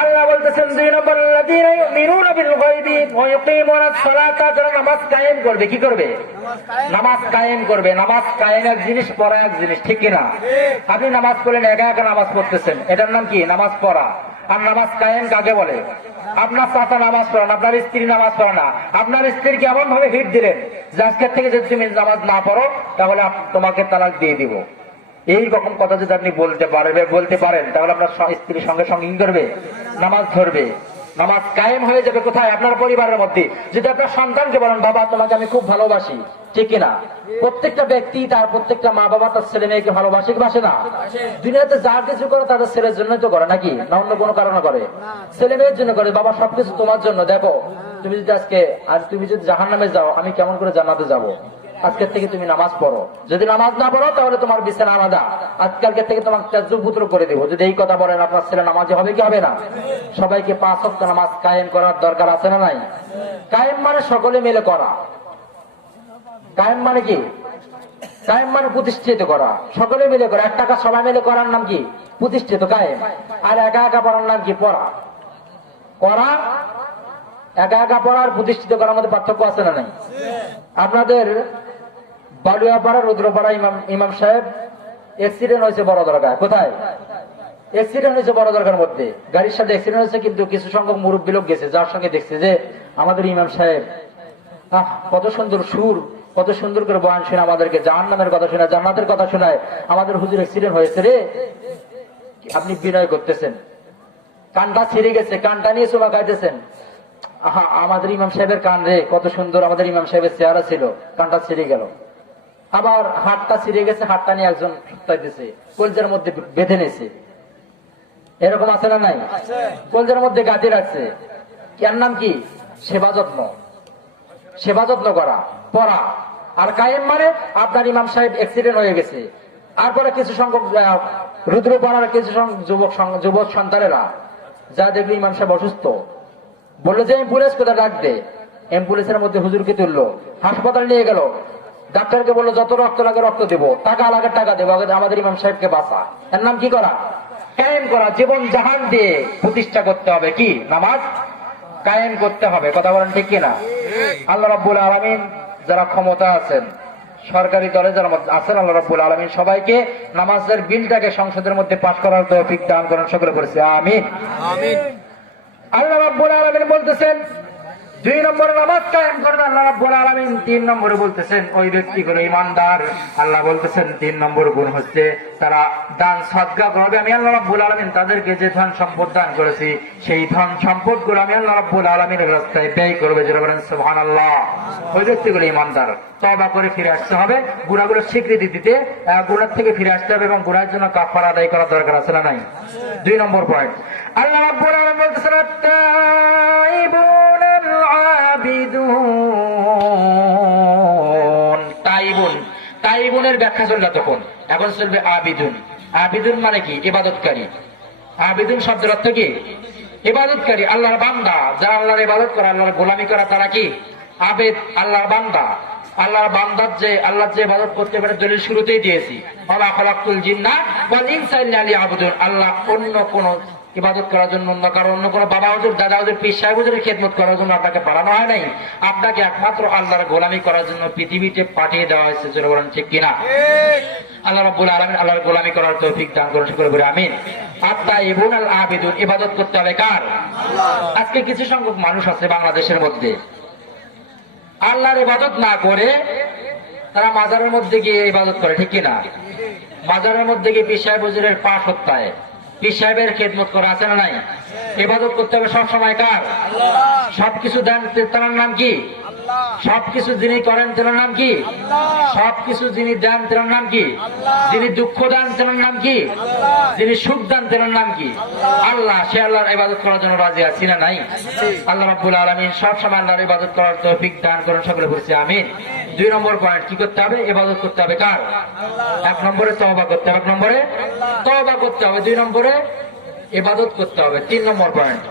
আল্লাহ বলতেছেন 2 নম্বর আল্লাযীনা ইউমিনুনা বিল গায়বি ওয়া ইয়ুকিমুনাস সালাতা, যারা নামাজ কায়েম করবে। কি করবে? নামাজ কায়েম করবে। নামাজ কায়েম এক জিনিস, পড়া এক জিনিস, ঠিক কিনা? আপনি নামাজ পড়লেন, একা একা নামাজ পড়তেছেন, এটার নাম কি? নামাজ পড়া। আর নামাজ কায়েম কাকে বলে? আপনার চাচা নামাজ পড়ে না, আপনার স্ত্রী নামাজ পড়ে না, আপনার স্ত্রীকে এমন ভাবে হিট দিলেন যে আজকের থেকে যদি তুমি নামাজ না পড়ো তাহলে তোমাকে তালাক দিয়ে দিব। এইরকম কথা যদি আপনি বলতে পারেন তাহলে আপনার স্ত্রীর সঙ্গে সঙ্গে করবে, নামাজ ধরবে, নামাজ কায়েম হয়ে যাবে। কোথায়? আপনার পরিবারের মধ্যে। যদি আপনার সন্তানকে বলেন, বাবা তোমাকে আমি খুব ভালোবাসি, ঠিক কিনা? প্রত্যেকটা ব্যক্তি তার, প্রত্যেকটা মা বাবা তার ছেলে মেয়েকে ভালোবাসে কি বাসে না? দুনিয়াতে যা কিছু করে তাদের ছেলের জন্যই তো করে, নাকি? না অন্য কোনো কারণে করে? ছেলে মেয়ের জন্য করে। বাবা সবকিছু তোমার জন্য। দেখো তুমি যদি আজকে, আর তুমি যদি জাহান্নামে যাও, আমি কেমন করে জান্নাতে যাব? আজকের থেকে তুমি নামাজ পড়ো। যদি নামাজ না পড়ো তাহলে তোমার বিছানা আলাদা। আজকালকে থেকে তোমাকে তেজপুত্র করে দেবো। যদি এই কথা বলেন, আপনার ছেলে নামাজে হবে কি হবে না? সবাইকে 5 ওয়াক্ত নামাজ কায়েম করার দরকার আছে না নাই? কায়েম মানে সকলে মিলে করা। কায়েম মানে কি? কায়েম মানে প্রতিষ্ঠিত করা, সকলে মিলে করা। 1 টাকা সবাই মিলে করার নাম কি? প্রতিষ্ঠিত কায়েম। আর একা একা পড়ার নাম কি? পড়া। করা, একা একা পড়ার প্রতিষ্ঠিত করার মধ্যে পার্থক্য আছে না নাই? আপনাদের বালুয়াপাড়া, রুদ্রপাড়া ইমাম সাহেব অ্যাক্সিডেন্ট হয়েছে বড় দরকার। কোথায় অ্যাক্সিডেন্ট হয়েছে? বড় দরকার মধ্যে গাড়ির সাথে অ্যাক্সিডেন্ট হয়েছে। কিন্তু কিছু সংখ্যক মুরব্বী লোক গেছে, যার সঙ্গে দেখছে যে আমাদের ইমাম সাহেব কত সুন্দর সুর, কত সুন্দর করে বয়ান শোনা, আমাদেরকে জাহান্নামের কথা শোনায়, জান্নাতের কথা শোনায়। আমাদের হুজুর অ্যাক্সিডেন্ট হয়েছে রে, আপনি বিনয় করতেছেন, কানটা ছিঁড়ে গেছে, কানটা নিয়ে চুমা খাইতেছেন। আমাদের ইমাম সাহেবের কান রে, কত সুন্দর আমাদের ইমাম সাহেবের চেহারা ছিল, কানটা ছিঁড়ে গেল। আবার হাতটা ছিঁড়ে গেছে, হাতটা নিয়ে একজন দিছে, কলজার মধ্যে বেঁধে নিয়েছে। এরকম আছে না নাই? কলজার মধ্যে গাঁথি রাখছে। এর নাম কি? সেবা যত্ন। সেবা যত্ন করা, পড়া। আর কায়েম মানে আপনার ইমাম সাহেব অ্যাক্সিডেন্ট হয়ে গেছে, তারপরে কিছু সংখ্যক রুদ্রপাড়ার কিছু যুবক সন্তানেরা যা দেখলো ইমাম সাহেব অসুস্থ, বললো যে অ্যাম্বুলেন্স কোথায় ডাক দে। অ্যাম্বুলেন্সের মধ্যে হুজুরকে তুললো, হাসপাতাল নিয়ে গেল। ডাক্তারকে বললো যত রক্ত লাগে রক্ত দেবো, টাকা লাগে টাকা দেবো, আমাদের ইমাম সাহেবকে বাঁচা। এর নাম কি করা? কায়েম করা। জীবন জাহান দিয়ে প্রতিষ্ঠা করতে হবে কি? নামাজ কায়েম করতে হবে। কথা বলেন ঠিক কিনা? আল্লাহ রাব্বুল আলামিন যারা ক্ষমতা আছেন, সরকারি দলে যারা আছেন, আল্লাহ রাব্বুল আলামিন সবাইকে নামাজের বিলটাকে সংসদের মধ্যে পাস করার তৌফিক দান করেন। সকলে করেছে আমিন। আল্লাহ রাব্বুল আলামিন বলতেছেন 2 নম্বরে নামাজ কায়েম করবে আল্লাহ রাব্বুল আলামিন। 3 নম্বরে বলতেছেন ওই ব্যক্তিগুলো ঈমানদার। আল্লাহ বলতেছেন 3 নম্বর গুণ হচ্ছে তারা দান সদকা করবে। আমি আল্লাহ রাব্বুল আলামিন তাদেরকে যে ধন সম্পদ দান করেছি, সেই ধন সম্পদ গুলো আমি আল্লাহ রাব্বুল আলামিনের রাস্তায় ব্যয় করবে। যারা বলেন সুবহানাল্লাহ। ওই ব্যক্তিগুলো ঈমানদার। তওবা করে ফিরে আসতে হবে, গুনাহগুলো স্বীকৃতি দিতে, গুনাহ থেকে ফিরে আসতে হবে এবং গুনাহের জন্য কাফারা আদায় করার দরকার আছে না নাই? 2 নম্বর পয়েন্ট। আল্লাহ রাব্বুল আলামিন বলতেছেন তাইবুনের ব্যাখ্যা চলবে তখন, এখন চলবে আবিদুন। আবিদুন মানে কি? ইবাদতকারী। আবিদুন শব্দের অর্থ কি? ইবাদতকারী, আল্লাহর বান্দা। যারা আল্লাহর ইবাদত করে, আল্লাহর গোলামি করে, তারা কি? আবেদ, আল্লাহর বান্দা। আল্লাহর বান্দার যে আল্লাহ যে ইবাদত করতে পারে দলিল শুরুতেই দিয়েছি, ওয়া মা খালাকতুল জিন্না ওয়াল ইনসা ইল্লা লিয়াবুদুন। আল্লাহ অন্য কোন ইবাদত করার জন্য অন্য কোনো বাবা হুজুর, দাদা হুজুর, পীর সাহেব হুজুরের খেদমত করার জন্য আপনাকে পাঠানো হয় নাই। আপনাকে একমাত্র আল্লাহর গোলামি করার জন্য পৃথিবীতে পাঠিয়ে দেওয়া হয়েছে। জোরে বলেন ঠিক কিনা? আল্লাহ রাব্বুল আলামিন আল্লাহর গোলামি করার তৌফিক দান করুন, সকলে বলে আমিন। আত-তাইবুন আল আবিদুন, ইবাদত করতে হবে কার? আজকে কিছু সংখ্যক মানুষ আছে বাংলাদেশের মধ্যে আল্লাহর ইবাদত না করে তারা মাজারের মধ্যে গিয়ে ইবাদত করে, ঠিক কিনা? মাজারের মধ্যে গিয়ে পীর সাহেব হুজুরের পা সত্তায়, পীর সাহেবের খেদমত করা আছে না নাই? ইবাদত করতে হবে সব সময় কার? সবকিছু দেন তার নাম কি? সবকিছু যিনি করেন তার নাম কি? সবকিছু যিনি দেন তার নাম কি? যিনি দুঃখ দেন তার নাম কি? যিনি সুখ দেন তার নাম কি? আল্লাহ। সে আল্লাহর ইবাদত করার জন্য রাজি আছি না নাই? আল্লাহ রাব্বুল আলামিন সব সময় আল্লাহর ইবাদত করার তৌফিক দান করুন, সকলে বলছি আমিন। 2 নম্বর পয়েন্ট, কি করতে হবে? ইবাদত করতে হবে কার? 1 নম্বরে তওবা করতে হবে, 1 নম্বরে তওবা করতে হবে, 2 নম্বরে ইবাদত করতে হবে। 3 নম্বর পয়েন্ট,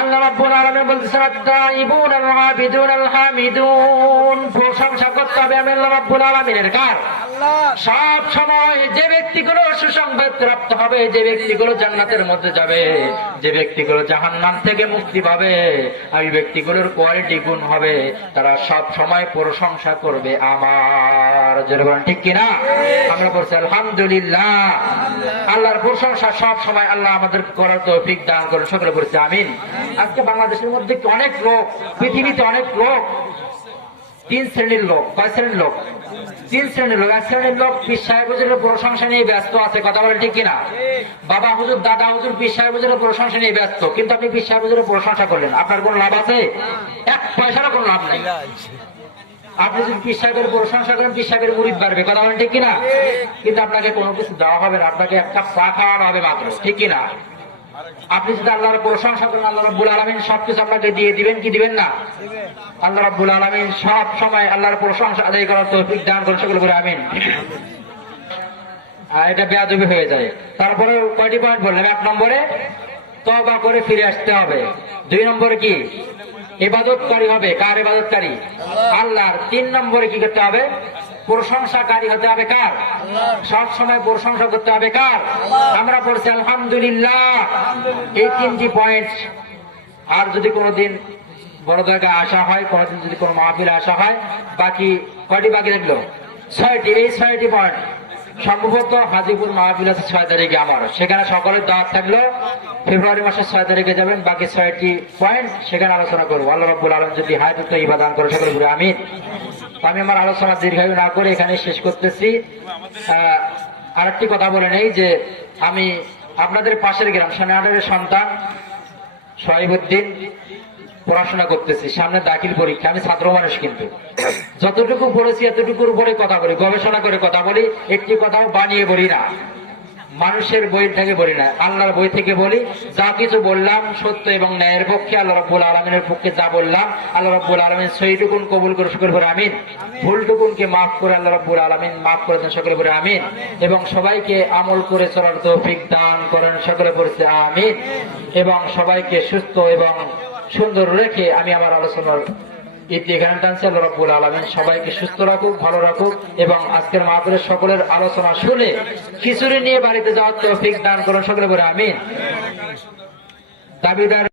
আল্লাহ রাব্বুল আলামিন বলতেছেন আত-তাইবুন আল আবিদুন আল হামিদুন, প্রশংসা করতে হবে আমি আল্লাহ রাব্বুল আলামিনের। কার? সব সময় যে ব্যক্তিগুলো সুসংবাদ প্রাপ্ত হবে, যে ব্যক্তিগুলো জান্নাতের মধ্যে যাবে, যে ব্যক্তিগুলো জাহান্নাম থেকে মুক্তি পাবে, ওই ব্যক্তিগুলোর কোয়ালিটি গুণ হবে, তারা সব সময় প্রশংসা করবে আমার। যেরকম ঠিক কিনা? আমরা বলছি আলহামদুলিল্লাহ। আল্লাহর প্রশংসা সব সময় আল্লাহ আমাদের করার তৌফিক দান করুন, সকলে বলছি আমিন। আজকে বাংলাদেশের মধ্যে অনেক লোক, পৃথিবীতে অনেক লোক, 3 শ্রেণীর লোক। কয় শ্রেণীর লোক? 3 শ্রেণীর লোক। 1 শ্রেণীর লোক পীর সাহেব হুজুরের প্রশংসা নিয়ে ব্যস্ত আছে, কথা বলে ঠিক কিনা? বাবা হুজুর, দাদা হুজুর, পীর সাহেব হুজুরের প্রশংসা নিয়ে ব্যস্ত, কিন্তু আপনি পীর সাহেব হুজুরের প্রশংসা করলেন, আপনার কোন লাভ আছে? 1 পয়সারও কোনো লাভ নেই। আপনি যদি পীর সাহেবের প্রশংসা করেন, পীর সাহেবের মুরিদ বাড়বে, কথা বলেন ঠিক কিনা? কিন্তু আপনাকে কোনো কিছু দেওয়া হবে না, আপনাকে 1 কাপ চা খাওয়ানো হবে মাত্র, ঠিক কিনা? আপনি যদি আল্লাহর প্রশংসা করেন, আল্লাহ রাব্বুল আলামিন সবকিছু আপনাকে দিয়ে দিবেন কি দিবেন না? আল্লাহ রাব্বুল আলামিন সব সময় আল্লাহর প্রশংসা আদায় করার তৌফিক দান করুন, সকলে বলে আমিন। আর এটা বেয়াদবি হয়ে যায়। তারপরে কয়টি পয়েন্ট বললাম? 1 নম্বরে তওবা করে ফিরে আসতে হবে। 2 নম্বরে কি? ইবাদতকারী হবে। কার ইবাদতকারী? আল্লাহর। 3 নম্বরে কি করতে হবে? প্রশংসাকারী হতে হবে কার? সব সময় প্রশংসা করতে হবে কার? আমরা পড়ছি আলহামদুলিল্লাহ। এই 3টি পয়েন্ট। আর যদি কোনোদিন বড় জায়গায় আসা হয়, কোনোদিন যদি কোনো মাহফিলে আসা হয়, বাকি কয়টি বাকি থাকলো? 6টি। এই 6টি পয়েন্ট সম্ভবত হাজিপুর মাহফিল আছে 6 তারিখে আমার, সেখানে সকলের দাওয়াত থাকলো। ফেব্রুয়ারি মাসের 6 তারিখে যাবেন, বাকি 6টি পয়েন্ট সেখানে আলোচনা করবো। আল্লাহ রাব্বুল আলামিন যদি হায়াত তৈয়বা দান করে, সকলে বলে আমিন। আমি আমার আলোচনা দীর্ঘায়ু না করে এখানে শেষ করতেছি। আরেকটি কথা বলে নেই যে আমি আপনাদের পাশের গ্রাম সানাহাটের সন্তান শহীবউদ্দিন, পড়াশোনা করতেছি, সামনে দাখিল পরীক্ষা। আমি ছাত্র মানুষ, কিন্তু যতটুকু পড়েছি এতটুকুর উপরে কথা বলি, গবেষণা করে কথা বলি, একটি কথাও বানিয়ে বলি না, মানুষের বই থেকে বলি না, আল্লাহর বই থেকে বলি। যা কিছু বললাম সত্য এবং ন্যায়ের পক্ষে, আল্লাহ রাব্বুল আলামিনের পক্ষে যা বললাম, আল্লাহ রাব্বুল আলামিন সহিটুকুন কবুল করে, সকলে বলে আমিন। ভুলটুকুনকে মাফ করে আল্লাহ রাব্বুল আলামিন মাফ করে দেন, সকলে বলে আমিন। এবং সবাইকে আমল করে চলার তৌফিক দান করেন, সকলে বলছে আমিন। এবং সবাইকে সুস্থ এবং সুন্দর রেখে আমি আমার আলোচনার এখানে টানছি। আল্লাহ রাব্বুল আলামিন সবাইকে সুস্থ রাখুক, ভালো রাখুক, এবং আজকের মাহফিলের সকলের আলোচনা শুনে খিচুড়ি নিয়ে বাড়িতে যাওয়ার তৌফিক দান করুন, সকলে বলে আমিন। দাবিদার